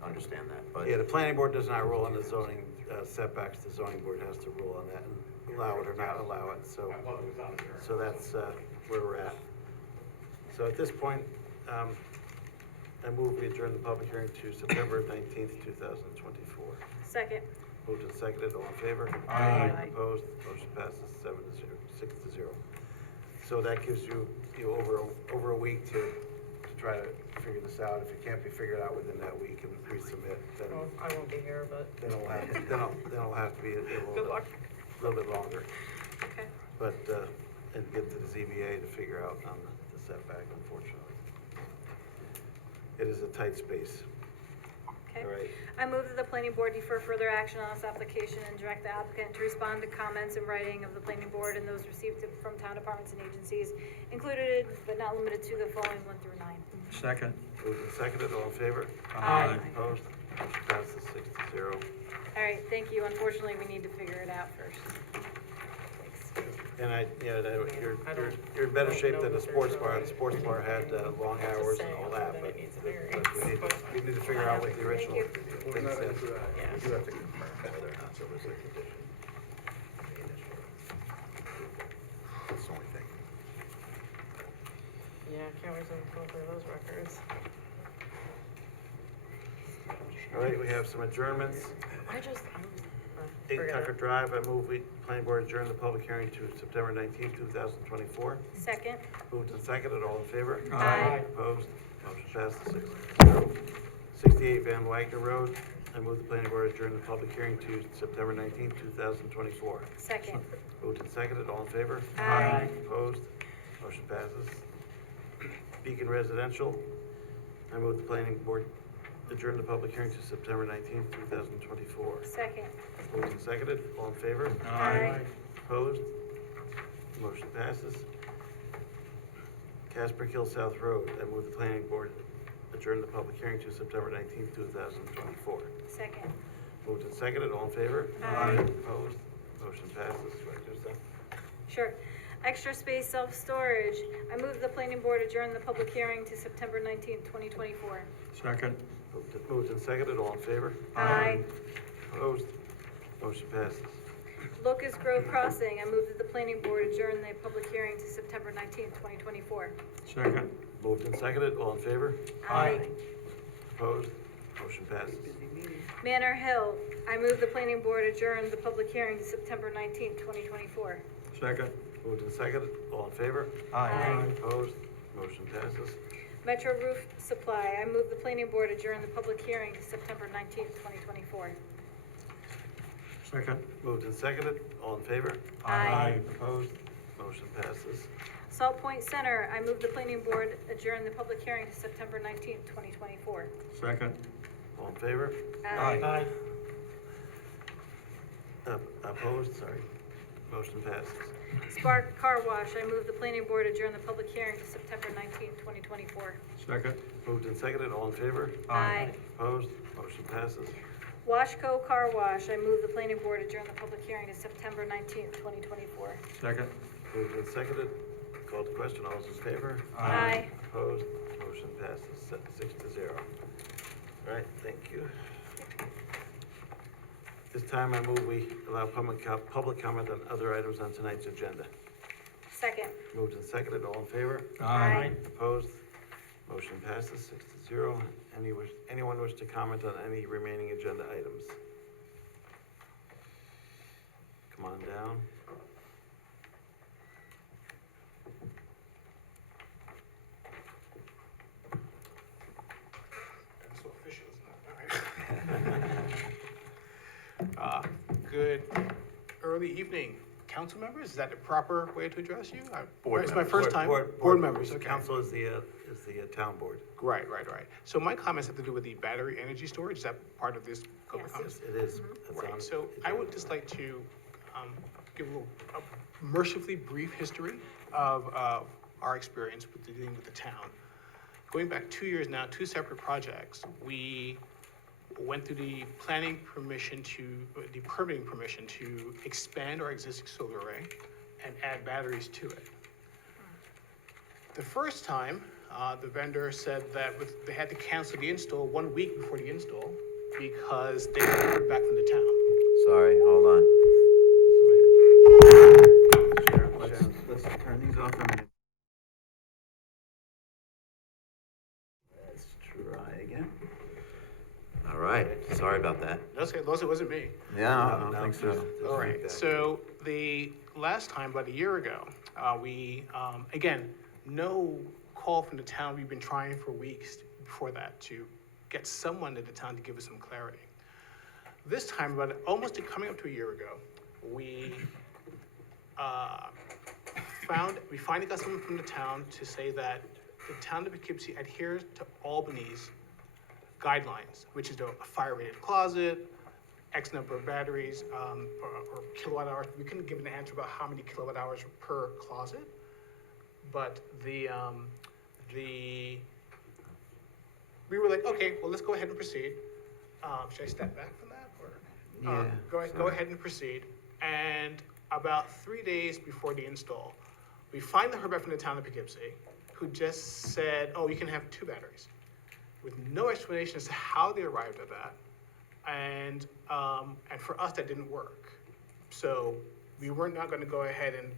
understand that, but. Yeah, the planning board does not rule on the zoning setbacks, the zoning board has to rule on that and allow it or not allow it, so. My mother was on the jury. So that's where we're at. So at this point, I move we adjourn the public hearing to September 19th, 2024. Second. Moved and seconded, all in favor? Aye. Opposed, motion passes 6-0. So that gives you over a week to try to figure this out. If it can't be figured out within that week and resubmit, then Well, I won't be here, but. then it'll have to be a Good luck. little bit longer. Okay. But, and get to the ZBA to figure out on the setback, unfortunately. It is a tight space. Okay. All right. I move that the planning board defer further action on this application and direct the applicant to respond to comments in writing of the planning board and those received from town departments and agencies, included but not limited to the following 1 through 9. Second. Moved and seconded, all in favor? Aye. Opposed? Motion passes 6-0. All right, thank you. Unfortunately, we need to figure it out first. Thanks. And you're I don't- in better I don't shape know than the what they're sports bar. showing. The sports bar had long hours and all that, but we need to figure out what the original thing says. We do have to confirm whether or not there was a condition. That's the only thing. Yeah, can't wait to go through those records. All right, we have some adjournments. I just. 8 forget Tucker it. Drive, I move we, planning board adjourn the public hearing to September 19th, 2024. Second. Moved and seconded, all in favor? Aye. Opposed? Motion passes 6-0. 68 Van Wagner Road, I move the planning board adjourn the public hearing to September 19th, 2024. Second. Moved and seconded, all in favor? Aye. Opposed? Motion passes. Beacon Residential, I move the planning board adjourn the public hearing to September 19th, 2024. Second. Moved and seconded, all in favor? Aye. Opposed? Motion passes. Casper Hill South Road, I move the planning board adjourn the public hearing to September 19th, 2024. Second. Moved and seconded, all in favor? Aye. Opposed? Motion passes. Right, there's that. Sure. Extra space self-storage. I move the planning board adjourn the public hearing to September 19th, 2024. Second. Moved and seconded, all in favor? Aye. Opposed? Motion passes. Locust Grove Crossing, I move that the planning board adjourn the public hearing to September 19th, 2024. Second. Moved and seconded, all in favor? Aye. Opposed? Motion passes. Manor Hill, I move the planning board adjourn the public hearing to September 19th, 2024. Second. Moved and seconded, all in favor? Aye. Opposed? Motion passes. Metro Roof Supply, I move the planning board adjourn the public hearing to September 19th, 2024. Second. Moved and seconded, all in favor? Aye. Opposed? Motion passes. Salt Point Center, I move the planning board adjourn the public hearing to September 19th, 2024. Second. All in favor? Aye. Opposed, sorry. Motion passes. Spark Car Wash, I move the planning board adjourn the public hearing to September 19th, 2024. Second. Moved and seconded, all in favor? Aye. Opposed? Motion passes. Washco Car Wash, I move the planning board adjourn the public hearing to September 19th, 2024. Second. Moved and seconded, called to question, all those in favor? Aye. Opposed? Motion passes, 6-0. All right, thank you. This time I move we allow public comment on other items on tonight's agenda. Second. Moved and seconded, all in favor? Aye. Opposed? Motion passes, 6-0. Anyone wish to comment on any remaining agenda items? Come on down. So official, isn't it? All right. Good early evening, council members. Is that the proper way to address you? It's my first time. Board members. Okay. Council is the town board. Right. So my comments have to do with the battery energy storage. Is that part of this public Yes. comments? It is. It's Right. on- So I would just like to give a mercifully brief history of our experience with dealing with the town. Going back 2 years now, 2 separate projects, we went through the permitting permission to expand our existing solar array and add batteries to it. The first time, the vendor said that they had to cancel the install 1 week before the install because they hadn't heard back from the town. Sorry, hold on. Let's turn these off a minute. Let's try again. All right, sorry about that. That's okay, it wasn't me. Yeah, I don't think so. All right, so the last time, about a year ago, we, again, no call from the town. We've been trying for weeks before that to get someone at the town to give us some clarity. This time, about almost coming up to a year ago, we finally got someone from the town to say that the town of Poughkeepsie adheres to Albany's guidelines, which is a fire-rated closet, X number of batteries, or kilowatt hours. We couldn't give an answer about how many kilowatt hours per closet, but we were like, okay, well, let's go ahead and proceed. Should I step back from that, or? Go ahead and proceed. And about 3 days before the install, we finally heard back from the town of Poughkeepsie, who just said, oh, you can have 2 batteries, with no explanation as to how they arrived at that. And for us, that didn't work. So we were not going to go ahead and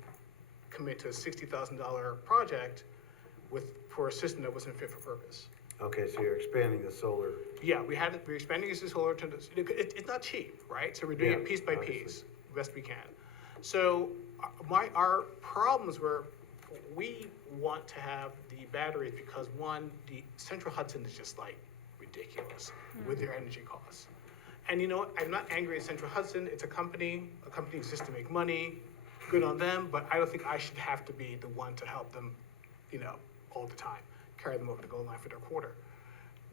commit to a $60,000 project for a system that wasn't fit for purpose. Okay, so you're expanding the solar. Yeah, we're expanding this solar to, it's not cheap, right? So we're doing it piece by piece, best we can. So our problems were, we want to have the batteries because one, the Central Hudson is just like ridiculous with their energy costs. And you know what, I'm not angry at Central Hudson. It's a company exists to make money, good on them, but I don't think I should have to be the one to help them, all the time, carry them over the goal line for their quarter.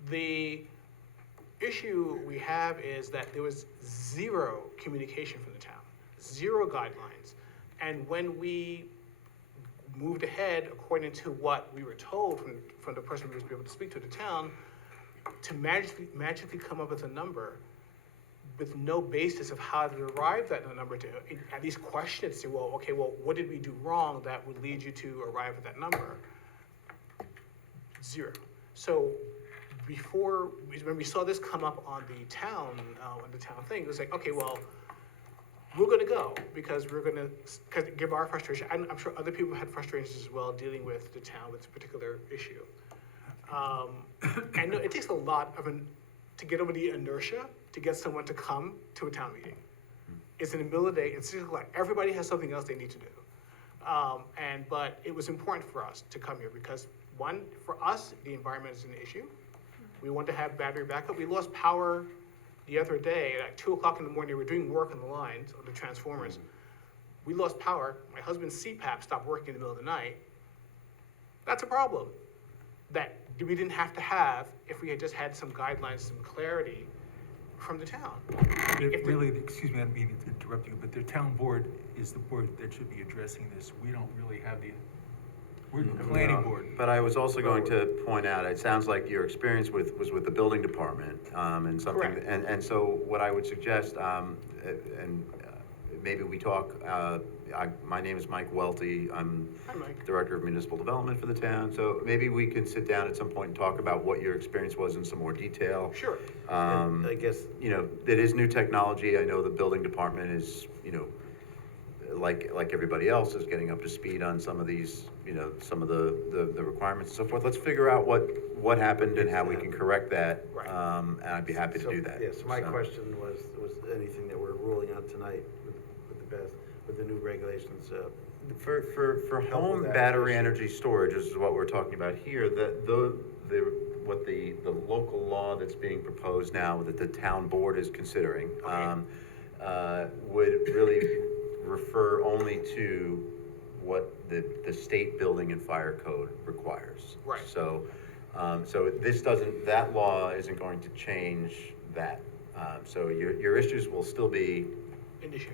The issue we have is that there was zero communication from the town, zero guidelines. And when we moved ahead, according to what we were told from the person who was able to speak to the town, to magically come up with a number with no basis of how to arrive at a number, to at least question it, say, well, okay, well, what did we do wrong that would lead you to arrive at that number? Zero. So when we saw this come up on the town thing, it was like, okay, well, we're gonna go, because we're gonna, give our frustration, I'm sure other people had frustrations as well dealing with the town with this particular issue. I know it takes a lot to get over the inertia, to get someone to come to a town meeting. It's in the middle of the day, it's just like, everybody has something else they need to do. But it was important for us to come here, because one, for us, the environment is an issue. We want to have battery backup. We lost power the other day at 2:00 in the morning. We were doing work on the lines, on the transformers. We lost power. My husband's CPAP stopped working in the middle of the night. That's a problem that we didn't have to have if we had just had some guidelines, some clarity from the town. Really, excuse me, I don't mean to interrupt you, but the town board is the board that should be addressing this. We don't really have we're the planning board. But I was also going to point out, it sounds like your experience was with the building department, and something, Correct. and so what I would suggest, maybe we talk, my name is Mike Welty, I'm Hi, Mike. Director of Municipal Development for the town, so maybe we can sit down at some point and talk about what your experience was in some more detail. Sure. I guess, It is new technology, I know the building department is, like everybody else, is getting up to speed on some of these, some of the requirements and so forth. Let's figure out what happened and how we can correct that. Right. And I'd be happy to do that. Yeah, so my question was anything that we're ruling on tonight with the new regulations, For help home with that battery issue. energy storage, which is what we're talking about here, what the local law that's being proposed now, that the town board is considering, would really refer only to what the state building and fire code requires. Right. So that law isn't going to change that. So your issues will still be An issue.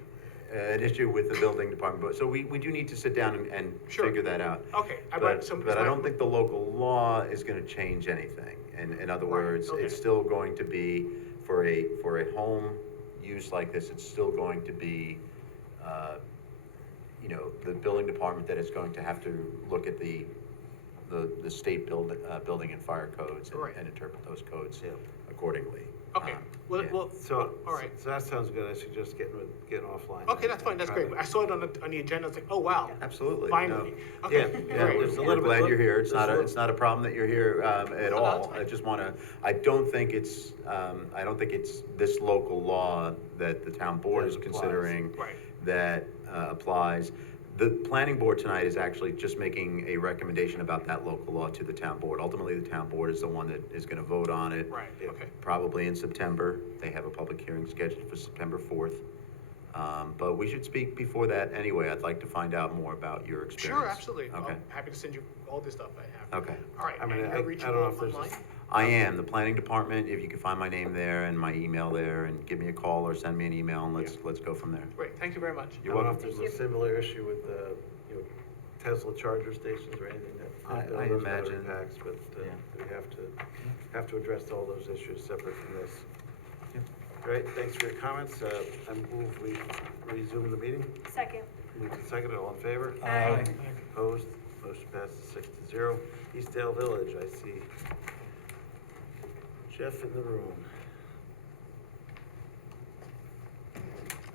an issue with the building department, but, so we do need to sit down and Sure. figure that out. Okay. But I don't think the local law is gonna change anything. In other Right, words, okay. it's still going to be, for a home use like this, it's still going to be, the building department that is going to have to look at the state building and fire codes Right. and interpret those codes Yeah. accordingly. Okay. Well, yeah. well, So, all right. so that sounds good. I suggest getting offline. Okay, that's fine. That's great. I saw it on the agenda. I was like, oh, wow. Absolutely. Finally. no. Okay. Yeah, Great. there's a We're little bit- glad you're here. It's there's a little- it's not a problem that you're here, at No, that's all. fine. I just wanna, I don't think it's this local law that the town board That is applies. considering Right. that, applies. The planning board tonight is actually just making a recommendation about that local law to the town board. Ultimately, the town board is the one that is gonna vote on it. Right. Okay. Probably in September. They have a public hearing scheduled for September 4th. But we should speak before that anyway. I'd like to find out more about your experience. Sure, absolutely. Okay. I'm happy to send you all this stuff I have. Okay. All right. I mean, and I you're don't reachable know if there's online? I am, the planning department, if you can find my name there and my email there, and give me a call or send me an email, and let's go from there. Great. Thank you very much. You're I don't know welcome. if there's a similar issue with, Tesla charger stations or anything that. I those battery imagine. packs, but, we have to address all those issues separate from this. Great, thanks for your comments. I move we resume the meeting. Second. Moved and seconded, all in favor? Aye. Opposed? Motion passes 6-0. Eastdale Village, I see Jeff in the room.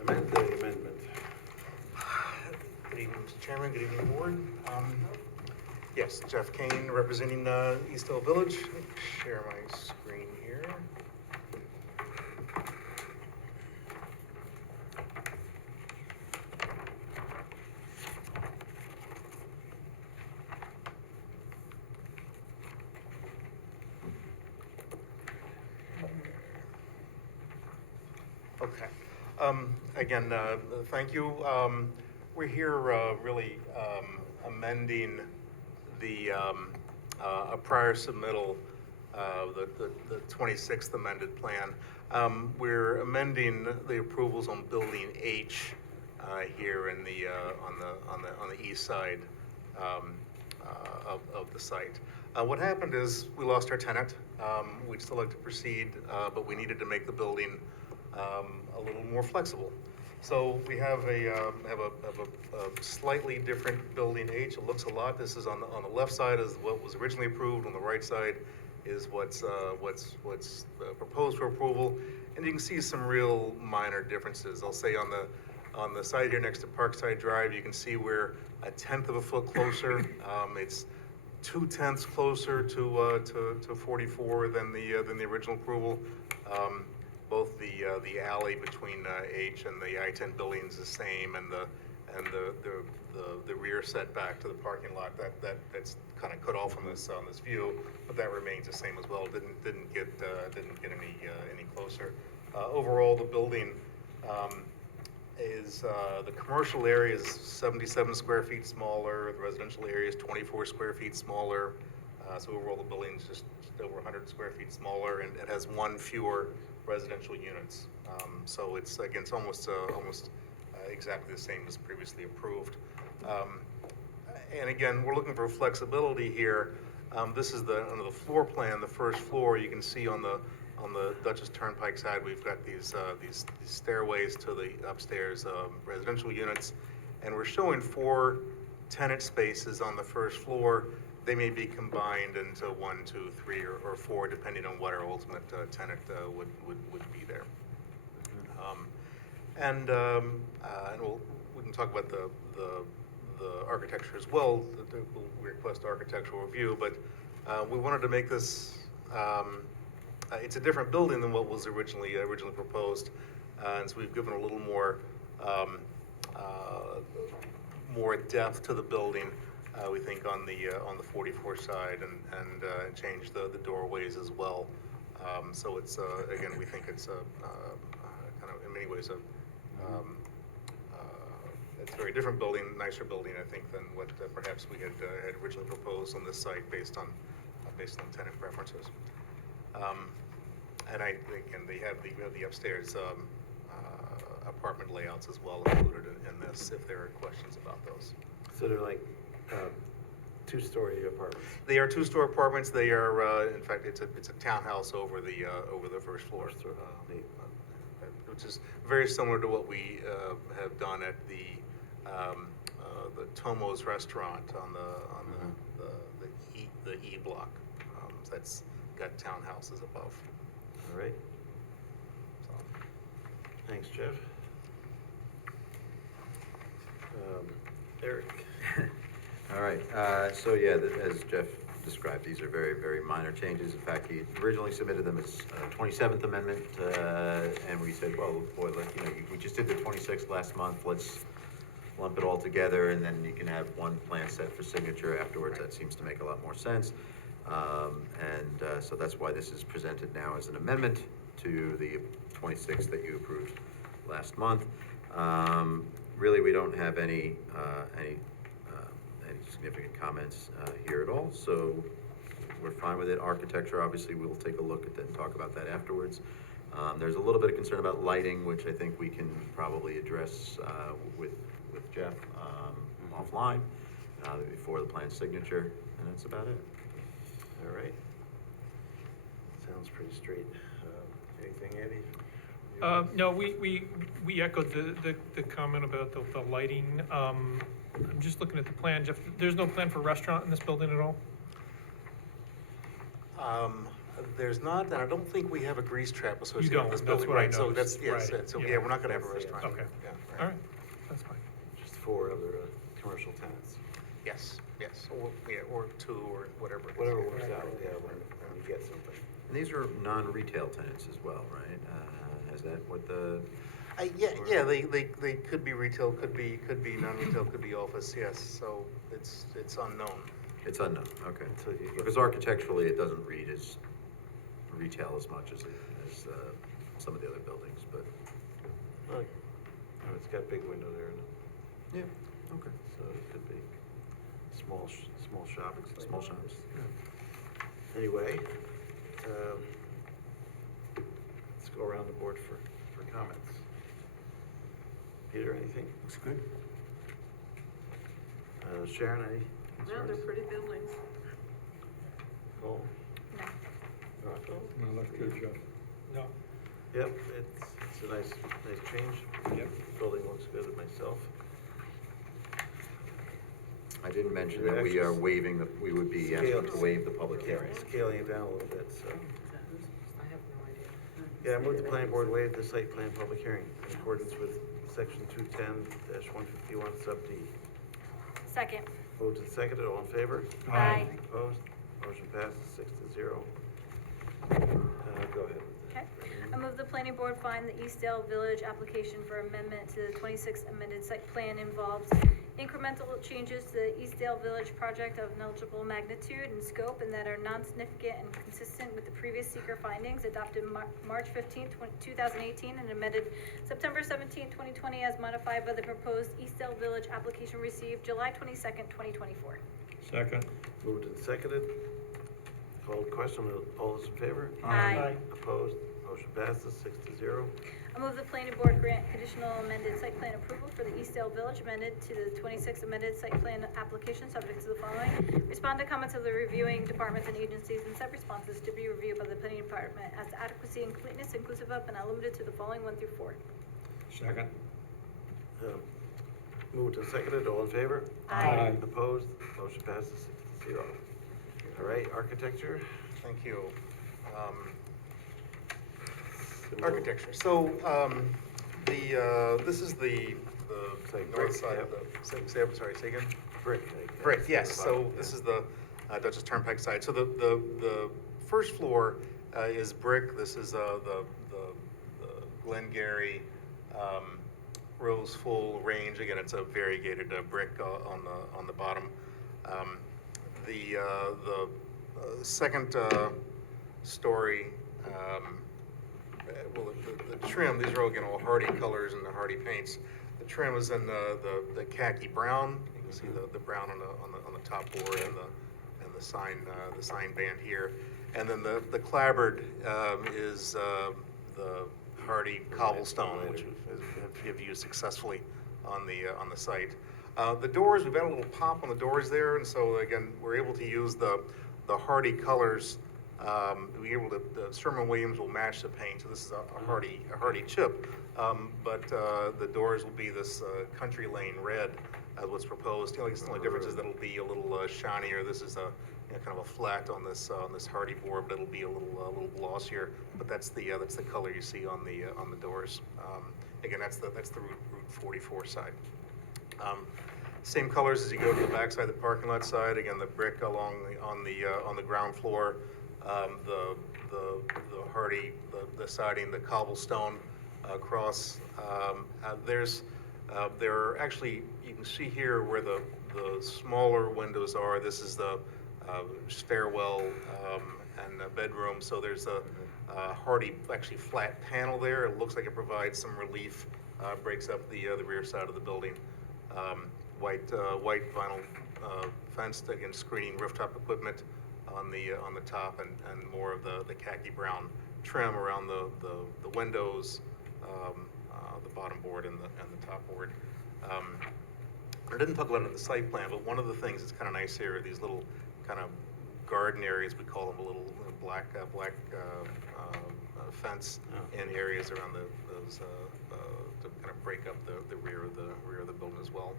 Amend the amendment. Good evening, Mr. Chairman, good evening, board. Yes, Jeff Kane, representing Eastdale Village. Share my screen here. Okay. Again, thank you. We're here really amending the a prior submittal, the 26th amended plan. We're amending the approvals on Building H here in the on the east side of the site. What happened is we lost our tenant. We'd still like to proceed, but we needed to make the building a little more flexible. So we have a slightly different Building H. It looks a lot. This is on the left side is what was originally approved. On the right side is what's proposed for approval. And you can see some real minor differences. I'll say on On the side here next to Parkside Drive, you can see we're 1/10 of a foot closer. It's 2/10 closer to 44 than the original approval. Both the alley between H and the I-10 building is the same, and the rear setback to the parking lot, that's kind of cut off on this view, but that remains the same as well. Didn't get any closer. Overall, the building is the commercial area is 77 square feet smaller. The residential area is 24 square feet smaller. So overall, the building is just over 100 square feet smaller, and it has one fewer residential units. So it's, again, it's almost exactly the same as previously approved. And again, we're looking for flexibility here. This is under the floor plan, the first floor. You can see on the Dutchess Turnpike side, we've got these stairways to the upstairs residential units, and we're showing 4 tenant spaces on the first floor. They may be combined into 1, 2, 3, or 4, depending on what our ultimate tenant would be there. And we can talk about the architecture as well. We request architectural review, but we wanted to make this. It's a different building than what was originally proposed, and so we've given a little more depth to the building. We think on the 44 side, and change the doorways as well. So it's again, we think it's kind of in many ways it's a very different building, nicer building, I think, than what perhaps we had originally proposed on this site based on tenant preferences. And I think, and we have the upstairs apartment layouts as well included in this, if there are questions about those. So they're like 2-story apartments? They are 2-story apartments. They are, in fact, it's a townhouse over the first floor, which is very similar to what we have done at the Tomo's restaurant on the E block. That's got townhouses above. All right. Thanks, Jeff. Eric. All right, so yeah, as Jeff described, these are very, very minor changes. In fact, he originally submitted them as 27th Amendment, and we said, well, boy, we just did the 26th last month, let's lump it all together, and then you can have one plan set for signature afterwards. That seems to make a lot more sense. So that's why this is presented now as an amendment to the 26th that you approved last month. Really, we don't have any significant comments here at all, so we're fine with it. Architecture, obviously, we'll take a look at that and talk about that afterwards. There's a little bit of concern about lighting, which I think we can probably address with Jeff offline before the plan signature, and that's about it. All right. Sounds pretty straight. Anything, Andy? No, we echoed the comment about the lighting. I'm just looking at the plan, Jeff, there's no plan for restaurant in this building at all? There's not, and I don't think we have a grease trap associated don't, with this that's building. what I Right, so noticed. yes, Right, so yeah. yeah, we're not gonna have a restaurant. Okay. Yeah, All right, that's fine. Just 4 other commercial tenants. Yes, or 2, or whatever. it is. Whatever works out, yeah, when you get something. And these are non-retail tenants as well, right? Is that what the? Yeah, they could be retail, could be non-retail, could be office, yes, so it's unknown. It's unknown, okay. Because architecturally, it doesn't read as retail as much as some of the other buildings, but. Oh, it's got a big window there, isn't it? Yeah, okay. So it could be small shopping. Small shops. Yeah. Anyway, let's go around the board for comments. Peter, anything? Looks good. Sharon, any No, they're concerns? pretty buildings. Cole? Rocco? No, look good, Jeff. No. Yep, it's a nice change. Yep. Building looks good at myself. I didn't mention that we are waiving we would be asking to waive the public hearing. Scaling it down a little bit, so. I have no idea. Yeah, I move the planning board waive the site plan public hearing in accordance with section 210-151 sub D. Second. Moved and seconded, all in favor? Aye. Opposed? Motion passes 6-0. Go ahead. Okay. I move the planning board find the Eastdale Village application for amendment to the 26th amended site plan involves incremental changes to the Eastdale Village project of negligible magnitude and scope and that are non-significant and consistent with the previous seeker findings adopted March 15th, 2018 and amended September 17th, 2020 as modified by the proposed Eastdale Village application received July 22nd, 2024. Second. Moved and seconded. Called question, all those in favor? Aye. Opposed? Motion passes 6-0. I move the planning board grant conditional amended site plan approval for the Eastdale Village amended to the 26th amended site plan application subject to the following. Respond to comments of the reviewing departments and agencies and set responses to be reviewed by the planning department as to adequacy and completeness inclusive of but not limited to the following 1 through 4. Second. Moved and seconded, all in favor? Aye. Opposed? Motion passes 6-0. All right, architecture? Thank you. Architecture, so, this is the like north brick, side of the, sorry, say again? Brick. Brick, yes, so this is the Dutchess Turnpike side. So the first floor is brick. This is the Glengarry Rose Full range. Again, it's a variegated brick on the bottom. The second story, well, the trim, these are all, again, all hardy colors and the hardy paints. The trim is in the khaki brown. You can see the brown on the top board and the sign band here. And then the clapboard is the hardy cobblestone, which have used successfully on the site. The doors, we've got a little pop on the doors there, and so again, we're able to use the hardy colors. We're able to, Sherwin-Williams will match the paint, so this is a hardy chip. But the doors will be this country lane red as what's proposed. You know, I guess the only difference is that it'll be a little shinier. This is kind of a flat on this hardy board, but it'll be a little glossier. But that's the color you see on the doors. Again, that's the Route 44 side. Same colors as you go to the back side, the parking lot side. Again, the brick along on the ground floor, the hardy, the siding, the cobblestone across. There are actually, you can see here where the smaller windows are. This is the stairwell and bedroom. So there's a hardy, actually flat panel there. It looks like it provides some relief. Breaks up the rear side of the building. White vinyl fenced, again, screening rooftop equipment on the top, and more of the khaki brown trim around the windows, the bottom board and the top board. I didn't talk about it in the site plan, but one of the things that's kind of nice here are these little kind of garden areas. We call them a little black fence in areas around those to kind of break up the rear of the building as well.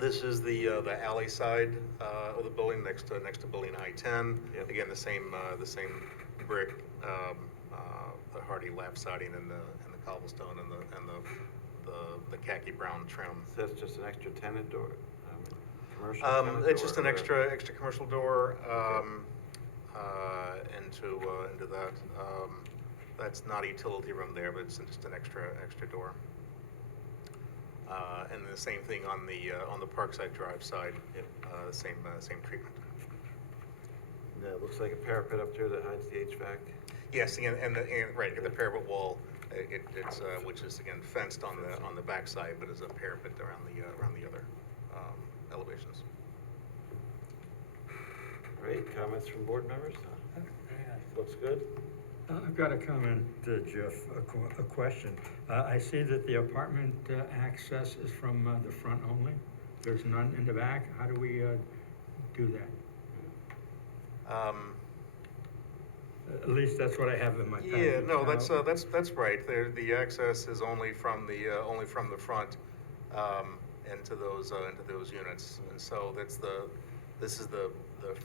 This is the alley side of the building next to building I-10. Yep. Again, the same brick, the hardy lap siding and the cobblestone and the khaki brown trim. So that's just an extra tenant door, commercial tenant it's door, just an extra commercial door into that. That's not a utility room there, but it's just an extra door. And the same thing on the Parkside Drive side. Yep. Same treatment. Yeah, it looks like a parapet up there that hides the HVAC. Yes, and right, the parapet wall, it's which is again fenced on the back side, but is a parapet around the other elevations. Great, comments from board members? Looks good. I've got a comment, Jeff, a question. I see that the apartment access is from the front only. There's none in the back. How do we do that? At least that's what I have in my package. Yeah, no, that's right. The access is only from the front into those units, and so this is the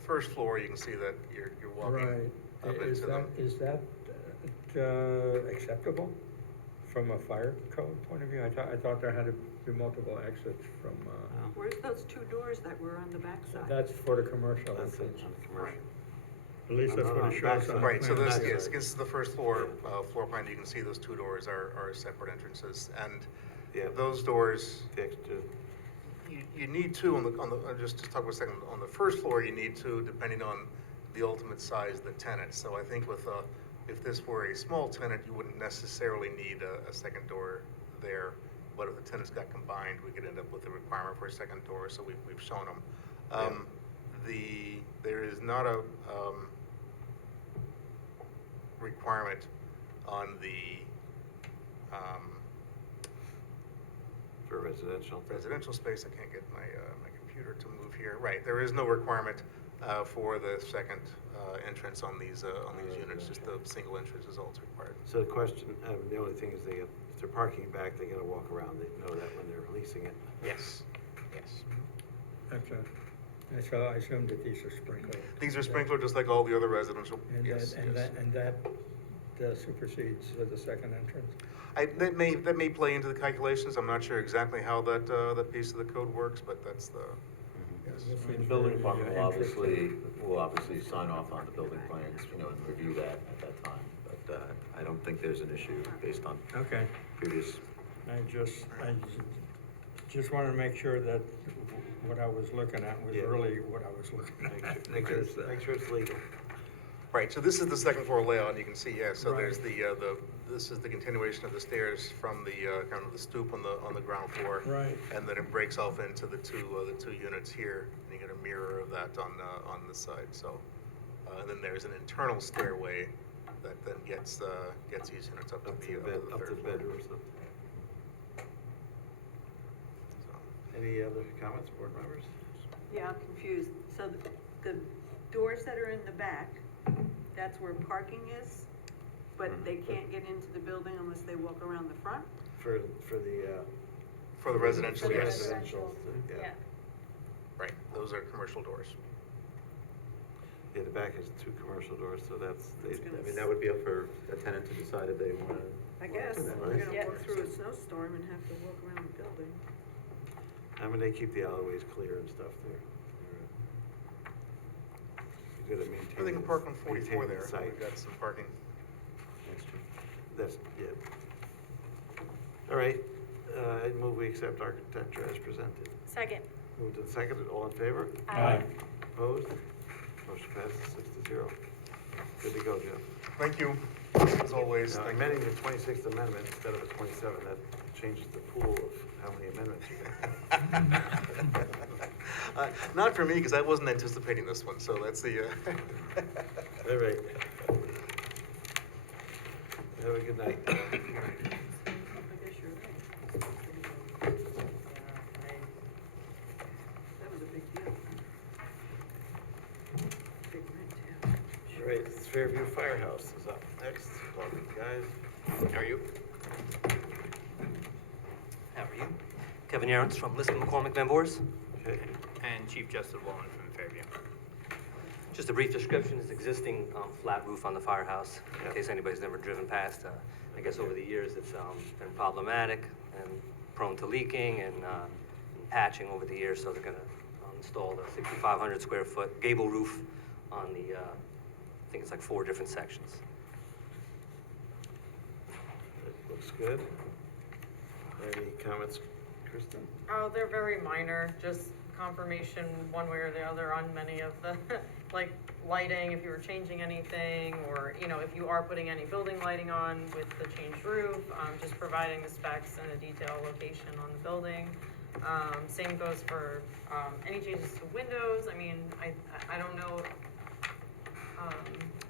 first floor. You can see that you're walking right. up Is into them. that acceptable from a fire code point of view? I thought there had to be multiple exits from, Where's those two doors that were on the backside? that's for the commercial That's it, entrance. on the commercial. At least that's what it shows on the Right, so plan. this, yes, this is the first floor plan, you can see those two doors are separate entrances, and Yeah. those doors, The extra, you need two on the, just talk for a second, on the first floor, you need two, depending on the ultimate size of the tenant. So I think with, if this were a small tenant, you wouldn't necessarily need a second door there. But if the tenants got combined, we could end up with a requirement for a second door, so we've shown them. There is not a, requirement on the, for residential. residential space. I can't get my, my computer to move here. Right, there is no requirement, for the second, entrance on these units, just the single entrance is all that's required. So the question, the only thing is if they're parking back, they gotta walk around, they know that when they're leasing it. Yes, yes. Okay. And so I assume that these are sprinkled. These are sprinkled just like all the other residential, And yes, yes. that supersedes the second entrance? That may play into the calculations. I'm not sure exactly how that piece of the code works, but that's the, yes. The building department will obviously sign off on the building plans, you know, and review that at that time. But, I don't think there's an issue based on Okay. previous. I just wanted to make sure that what I was looking at was Yeah. really what I was looking at. Make sure it's legal. Right, so this is the second floor layout, and you can see, yeah, so Right. there's this is the continuation of the stairs from the, kind of the stoop on the ground floor. Right. And then it breaks off into the two units here, and you get a mirror of that on this side, so. And then there's an internal stairway that then gets these units up to the third floor. bedrooms. Any other comments, board members? Yeah, I'm confused. So the doors that are in the back, that's where parking is, but they can't get into the building unless they walk around the front? For the, For the residential, For the yes. residential, yeah. Right, those are commercial doors. Yeah, the back has two commercial doors, so that's, I mean, that would be up for a tenant to decide if they wanna. I guess, that, we're right? gonna Yeah. walk through a snowstorm and have to walk around the building. I mean, they keep the alleyways clear and stuff there. They're good at maintaining. Or they can park on 44 maintaining there, the site. we've got some parking. That's, yeah. All right, I move we accept architecture as presented. Second. Moved and seconded, all in favor? Aye. Opposed? Motion passes 6-0. Good to go, Jeff. Thank you, as always. Now, Thank you. amending the 26th Amendment instead of a 27, that changes the pool of how many amendments you get. Not for me, because I wasn't anticipating this one, so that's the, All right. Have a good night. I guess you're right. That was a big deal. Big rent, yeah. All right, Fairview Firehouse is up next. Welcome, guys. How are you? How are you? Kevin Yarons from Liston McCormick Van Bors. Okay. And Chief Justice Wallen from Fairview. Just a brief description is existing flat roof on the firehouse, in case anybody's never driven past. I guess over the years it's been problematic and prone to leaking and patching over the years, so they're gonna install the 6,500 square foot gable roof on the, I think it's like 4 different sections. It looks good. Any comments, Kristen? Oh, they're very minor, just confirmation one way or the other on many of the, like lighting, if you were changing anything, or, you know, if you are putting any building lighting on with the changed roof, just providing the specs and a detailed location on the building. Same goes for, any changes to windows. I mean, I don't know,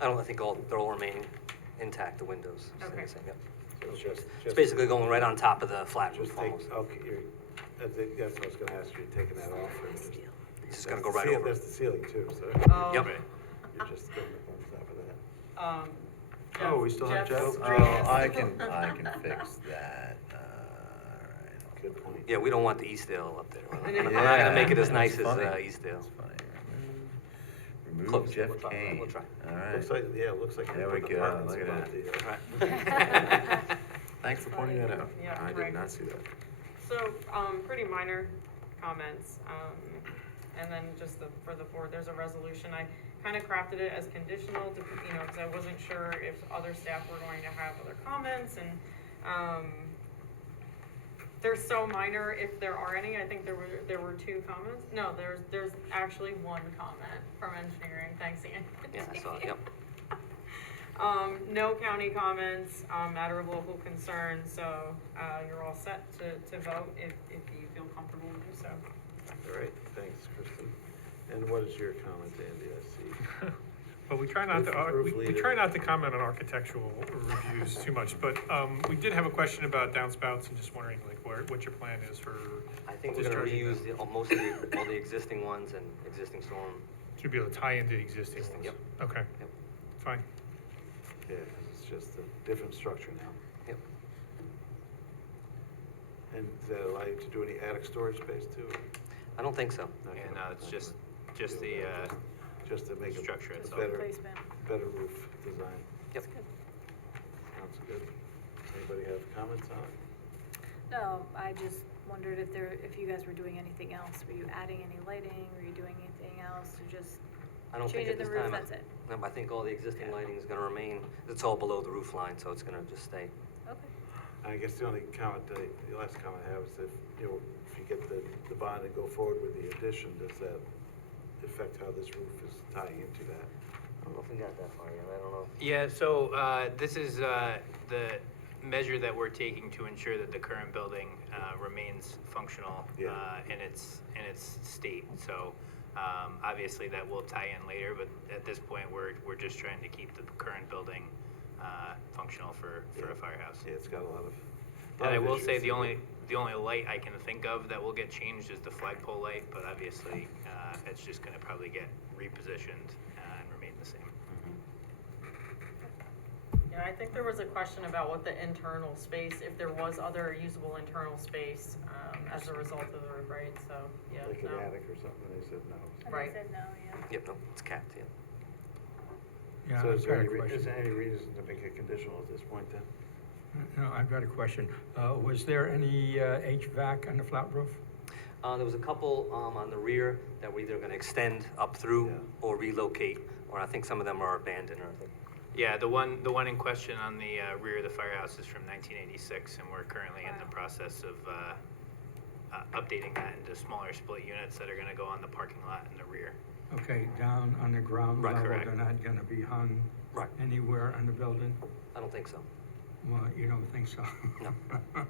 I think they're all remaining intact, the windows. Stay the Okay. same, yep. So it's just. It's basically going right on top of the flat roof Just take, almost. okay, that's what I was gonna ask you, you're taking that off. Or just- It's just gonna go that's the right ceil- over. That's the ceiling too, so. Oh. Yep. You're just going up on top of that. Oh, we still have Jeff's Jeff? screen is- I can fix that. Alright. Good point. Yeah, we don't want the Eastdale up there. We're not Yeah, gonna make it as nice that's as funny. Eastdale. That's funny. Remove Close. Jeff We'll try. Kane. We'll try. All right. Looks like, yeah, it looks like. There we put go. apartments Look at above that. the, Right. Thanks for pointing that out. Yeah, I did right. not see that. So, pretty minor comments, and then just for the board, there's a resolution, I kind of crafted it as conditional, to, because I wasn't sure if other staff were going to have other comments, and, they're so minor, if there are any, I think there were 2 comments, no, there's actually 1 comment from engineering, thanks Andy. Yeah, I saw it, yep. No county comments, matter of local concern, so, you're all set to vote if you feel comfortable to do so. All right, thanks, Kristen. And what is your comment, Andy? I see. Well, we try not to, Roof we leader. try not to comment on architectural reviews too much, but, we did have a question about downspouts and just wondering like what your plan is for I think we're gonna discharging reuse them. most of all the existing ones and existing storm. To be able to tie into existing ones? Yep. Okay, Yep. fine. Yeah, 'cause it's just a different structure now. Yep. And does that allow you to do any attic storage space too? I don't think so. Okay. And it's just the Just to make it structure a itself. better, Replacement. better roof design. Yep. Sounds good. Anybody have comments on it? No, I just wondered if you guys were doing anything else. Were you adding any lighting? Were you doing anything else? Or just I don't think changing at the this roof, time. that's it? No, I think all the existing lighting is gonna remain, it's all below the roof line, so it's gonna just stay. Okay. I guess the only comment, the last comment I have is if you get the bond and go forward with the addition, does that affect how this roof is tying into that? I don't know if we got that far yet, I don't know. Yeah, so this is the measure that we're taking to ensure that the current building remains functional Yeah. in its state. So obviously that will tie in later, but at this point we're just trying to keep the current building functional for a firehouse. Yeah, it's got a lot of. And I will say issues. the only light I can think of that will get changed is the flagpole light, but obviously it's just going to probably get repositioned and remain the same. Yeah, I think there was a question about what the internal space, if there was other usable internal space, as a result of the roof, right? So, yeah, Like an no. attic or something, they said no. And Right. they said no, yeah. Yep, no, it's capped, yeah. Yeah, So I've is there got a any, is question. there any reason to make it conditional at this point then? No, I've got a question. Was there any HVAC on the flat roof? There was a couple on the rear that we're either gonna extend up through Yeah. or relocate, or I think some of them are abandoned, or I think. Yeah, the one in question on the rear of the firehouse is from 1986, and we're currently in the process of updating that into smaller split units that are going to go on the parking lot in the rear. Okay, down on the ground Right, level, correct. they're not gonna be hung Right. anywhere on the building? I don't think so. Well, you don't think so? No. All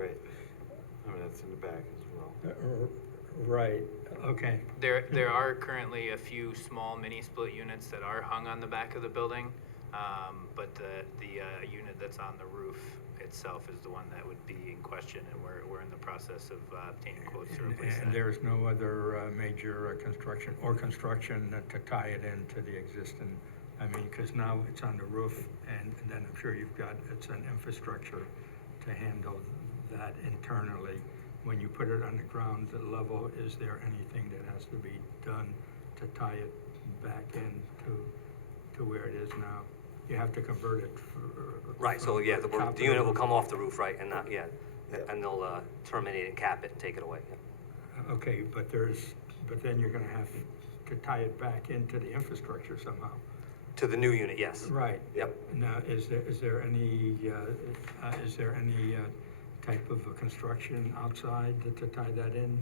right. I mean, that's in the back as well. Right, okay. There are currently a few small mini split units that are hung on the back of the building, but the unit that's on the roof itself is the one that would be in question, and we're in the process of obtaining quotes to replace And that. there's no other major construction to tie it into the existing, I mean, because now it's on the roof, and then I'm sure it's an infrastructure to handle that internally. When you put it on the ground level, is there anything that has to be done to tie it back in to where it is now? You have to convert it for. Right, so yeah, the top unit will roof. come off the roof, right, and not, yeah, Yeah. and they'll terminate and cap it and take it away, yeah. Okay, but then you're gonna have to tie it back into the infrastructure somehow. To the new unit, yes. Right. Yep. Now, is there any type of a construction outside to tie that in?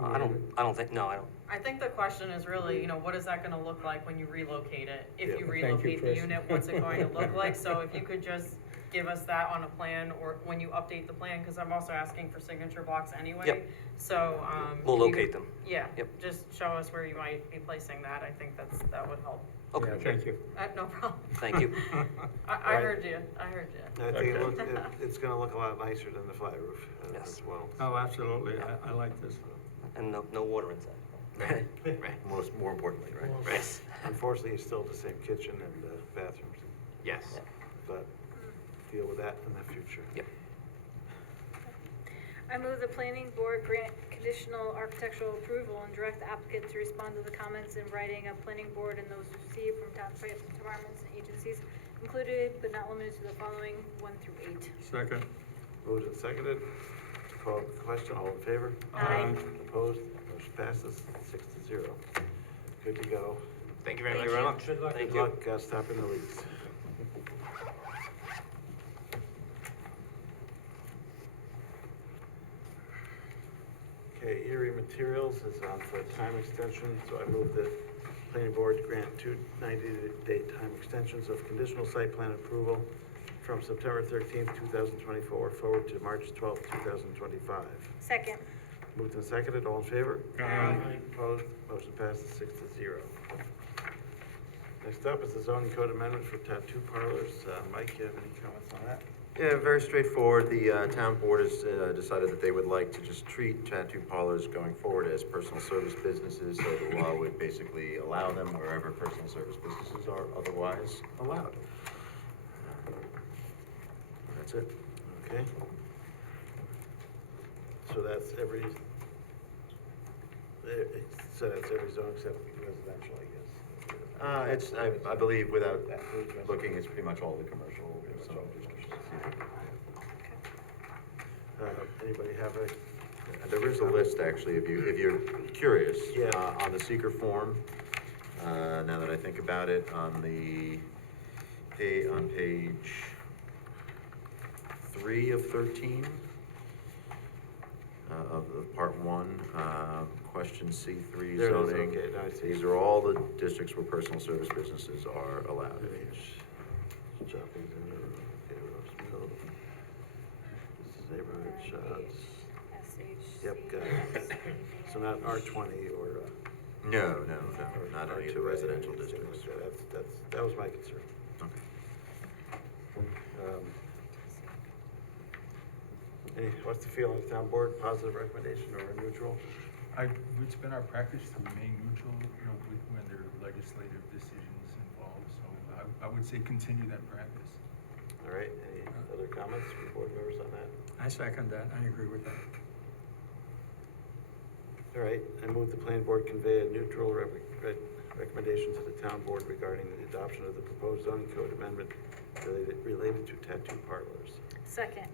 I don't think, no, I don't. I think the question is really, what is that gonna look like when you relocate it? If Yeah. you Thank you, relocate the Chris. unit, what's it going to look like? So if you could just give us that on a plan, or when you update the plan, because I'm also asking for signature blocks anyway. Yep. So, We'll if you locate could- them. Yeah. Yep. Just show us where you might be placing that. I think that would help. Okay. Yeah, thank you. No problem. Thank you. I Right. heard you. I think it's gonna look a lot nicer than the flat roof Yes. as well. Oh, absolutely, I like this. And no water inside. Right. More importantly, right? Right. Unfortunately, it's still the same kitchen and bathrooms, Yes. but deal with that in the future. Yep. I move the planning board grant conditional architectural approval and direct the applicant to respond to the comments in writing of planning board and those received from town departments and agencies included but not limited to the following 1 through 8. Second. Moved and seconded. To call the question, all in favor? Aye. Opposed? Motion passes 6-0. Good to go. Thank you very Thank much. you. much. Good luck. Thank Good you. luck stopping the leaks. Okay, Erie Materials is on for a time extension, so I move that planning board grant 2 90-day time extensions of conditional site plan approval from September 13th, 2024 forward to March 12th, 2025. Second. Moved and seconded, all in favor? Aye. Opposed? Motion passes 6-0. Next up is the zoning code amendment for tattoo parlors. Mike, you have any comments on that? Yeah, very straightforward. The town board has decided that they would like to just treat tattoo parlors going forward as personal service businesses, so the law would basically allow them wherever personal service businesses are otherwise allowed. That's it. Okay. So that's every zone except residential, I guess. It's, I believe, without looking, it's pretty much all the commercial. So, Anybody have a? there is a list, actually, if you're curious. Yeah. On the seeker form, now that I think about it, on page 3 of 13, of part 1, question C3 There it is, zoning. okay, now I see. These are all the districts where personal service businesses are allowed. Shopping center, okay, Rose Mill. This is neighborhood shops. SHC. Yep, got it. So not R20 or, No, not any of the R2A, residential anything districts. like that. That was my concern. What's the feeling of the town board? Positive recommendation or neutral? It's been our practice to remain neutral, when there are legislative decisions involved, so I would say continue that practice. All right, any other comments from board members on that? I second that. I agree with that. All right, I move the planning board convey a neutral recommendation to the town board regarding the adoption of the proposed zoning code amendment related to tattoo parlors. Second.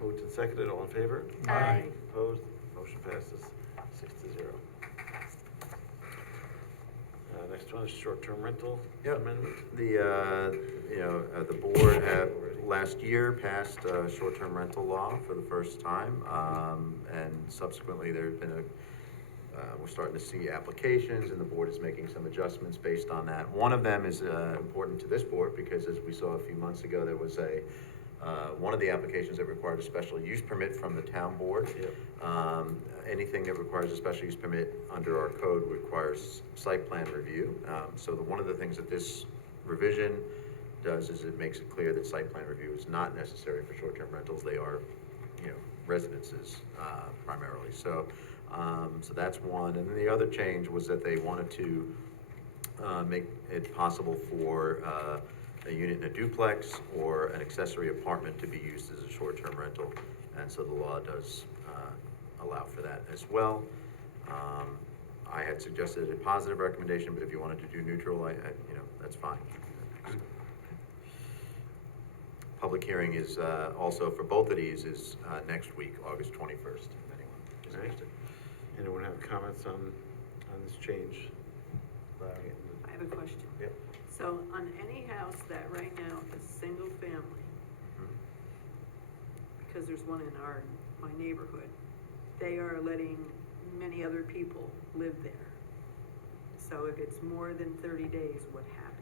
Moved and seconded, all in favor? Aye. Opposed? Motion passes 6-0. Next one is short-term rental amendment. The board last year passed a short-term rental law for the first time, and subsequently there's been we're starting to see applications, and the board is making some adjustments based on that. One of them is important to this board because, as we saw a few months ago, there was one of the applications that required a special use permit from the town board. Yep. Anything that requires a special use permit under our code requires site plan review. So one of the things that this revision does is it makes it clear that site plan review is not necessary for short-term rentals. They are, residences primarily. So that's one. And then the other change was that they wanted to make it possible for a unit in a duplex or an accessory apartment to be used as a short-term rental. And so the law does allow for that as well. I had suggested a positive recommendation, but if you wanted to do neutral, that's fine. Public hearing is also for both of these is next week, August 21st, if anyone is Right. interested. Anyone have comments on this change? Allowing it in I have a question. the- Yep. So on any house that right now is single family, because there's one in my neighborhood, they are letting many other people live there. So if it's more than 30 days, what happens?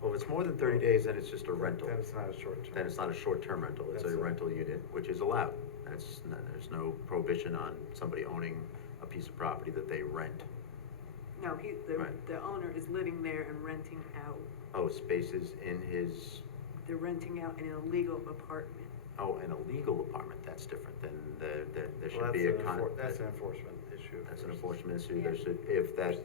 Well, if it's more than 30 days, then it's just a rental. Then it's not a short-term. Then it's not a short-term rental, it's That's a it. rental unit, which is allowed. There's no prohibition on somebody owning a piece of property that they rent. No, Right. the owner is living there and renting out. Oh, spaces in his, They're renting out an illegal apartment. an illegal apartment, that's different. Then there Well, should be a that's an enforcement issue. That's an enforcement issue. There should, if that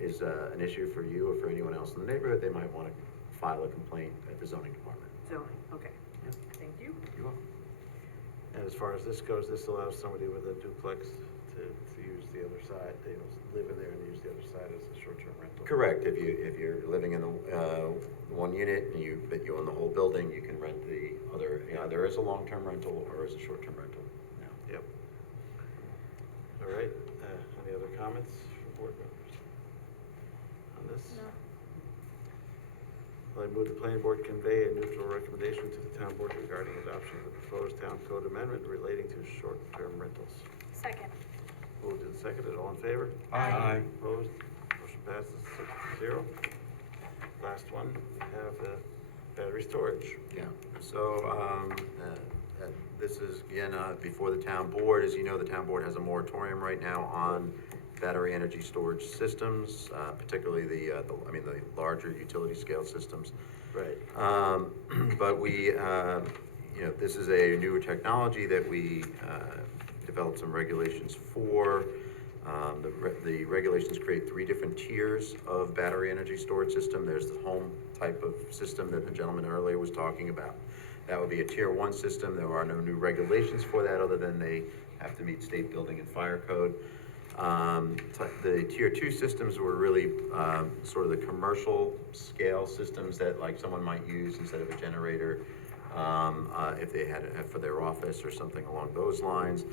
is an issue for you or for anyone else in the neighborhood, they might want to file a complaint at the zoning department. Zoning, okay. Thank you. You're welcome. And as far as this goes, this allows somebody with a duplex to use the other side, they live in there and use the other side as a short-term rental. Correct. If you're living in the one unit and but you own the whole building, you can rent the other, there is a long-term rental or is a short-term rental. Yep. All right, any other comments from board members on this? No. Well, I move the planning board convey a neutral recommendation to the town board regarding adoption of the proposed town code amendment relating to short-term rentals. Second. Moved and seconded, all in favor? Aye. Opposed? Motion passes 6-0. Last one, we have battery storage. Yeah, so, this is, again, before the town board. As you know, the town board has a moratorium right now on battery energy storage systems, particularly the larger utility scale systems. Right. But we, this is a newer technology that we developed some regulations for. The regulations create 3 different tiers of battery energy storage system. There's the home type of system that the gentleman earlier was talking about. That would be a tier 1 system. There are no new regulations for that other than they have to meet state building and fire code. The tier 2 systems were really sort of the commercial scale systems that like someone might use instead of a generator if they had it for their office or something along those lines.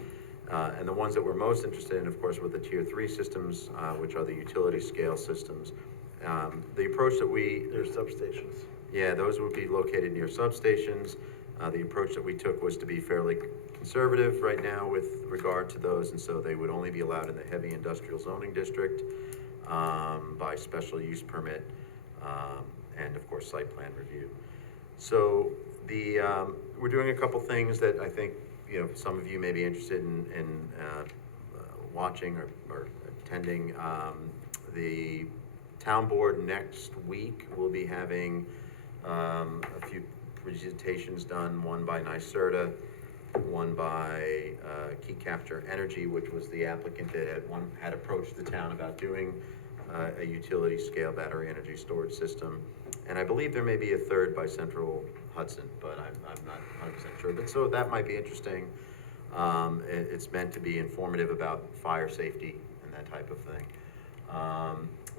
And the ones that we're most interested in, of course, were the tier 3 systems, which are the utility scale systems. The approach that There's substations. yeah, those would be located near substations. The approach that we took was to be fairly conservative right now with regard to those, and so they would only be allowed in the heavy industrial zoning district by special use permit and, of course, site plan review. So we're doing a couple things that I think some of you may be interested in watching or attending. The town board next week will be having a few presentations done, one by NYSERDA, one by Key Capture Energy, which was the applicant that had approached the town about doing a utility scale battery energy storage system. And I believe there may be a third by Central Hudson, but I'm not 100% sure. But so that might be interesting. It's meant to be informative about fire safety and that type of thing.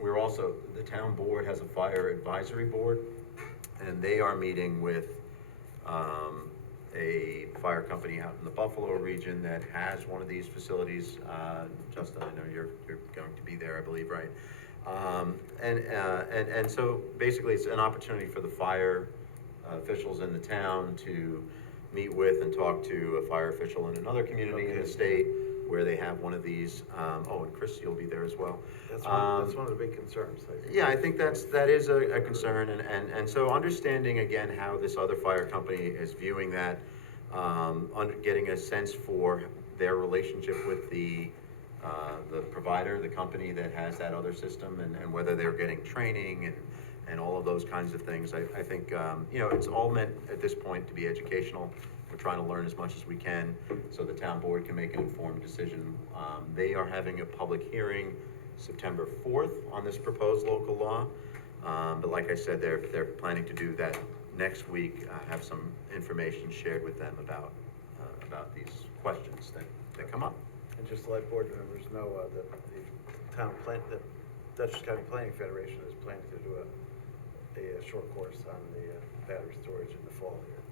We're also, the town board has a fire advisory board, and they are meeting with a fire company out in the Buffalo region that has one of these facilities. Justin, I know you're going to be there, I believe, right? And so basically it's an opportunity for the fire officials in the town to meet with and talk to a fire official in another community in the state where they have one of these. And Chris, you'll be there as well. That's one of the big concerns. Yeah, I think that is a concern, and so understanding again how this other fire company is viewing that, getting a sense for their relationship with the provider, the company that has that other system, and whether they're getting training and all of those kinds of things. I think it's all meant at this point to be educational. We're trying to learn as much as we can so the town board can make an informed decision. They are having a public hearing September 4th on this proposed local law. But like I said, they're planning to do that next week, have some information shared with them about these questions that come up. And just to let board members know, the Dutchess County Planning Federation is planning to do a short course on the battery storage in the fall here.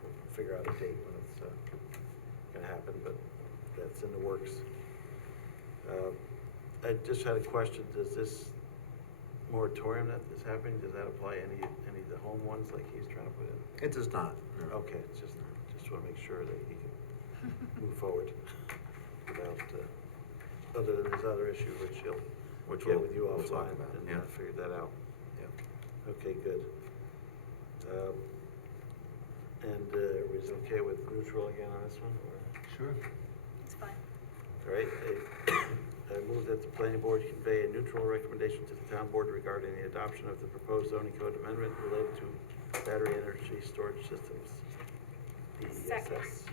So we'll figure out a date when it's gonna happen, but that's in the works. I just had a question. Does this moratorium that is happening, does that apply any of the home ones like he's trying to put in? It does not. No. Okay, just want to make sure that he can move forward without, other than his other issue, which he'll get with you we'll talk offline about, and yeah. figure that out. Yeah. Okay, good. And is it okay with neutral again on this one? Or? Sure. It's fine. All right, I move that the planning board convey a neutral recommendation to the town board regarding the adoption of the proposed zoning code amendment related to battery energy storage systems. Second. BESS.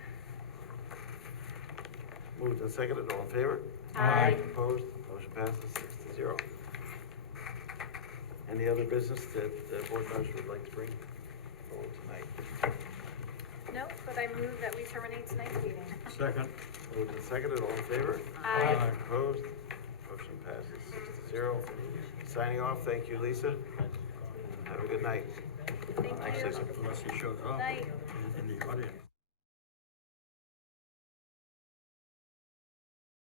Moved and seconded, all in favor? Aye. Opposed? Motion passes 6-0. Any other business that board members would like to bring forward tonight? note, but I move that we terminate tonight's meeting. Second. Moved and seconded, all in favor? Aye. Opposed? Motion passes 6-0. Signing off, thank you, Lisa. Have a good night. Thank you. Unless he shows up Night. in the audience.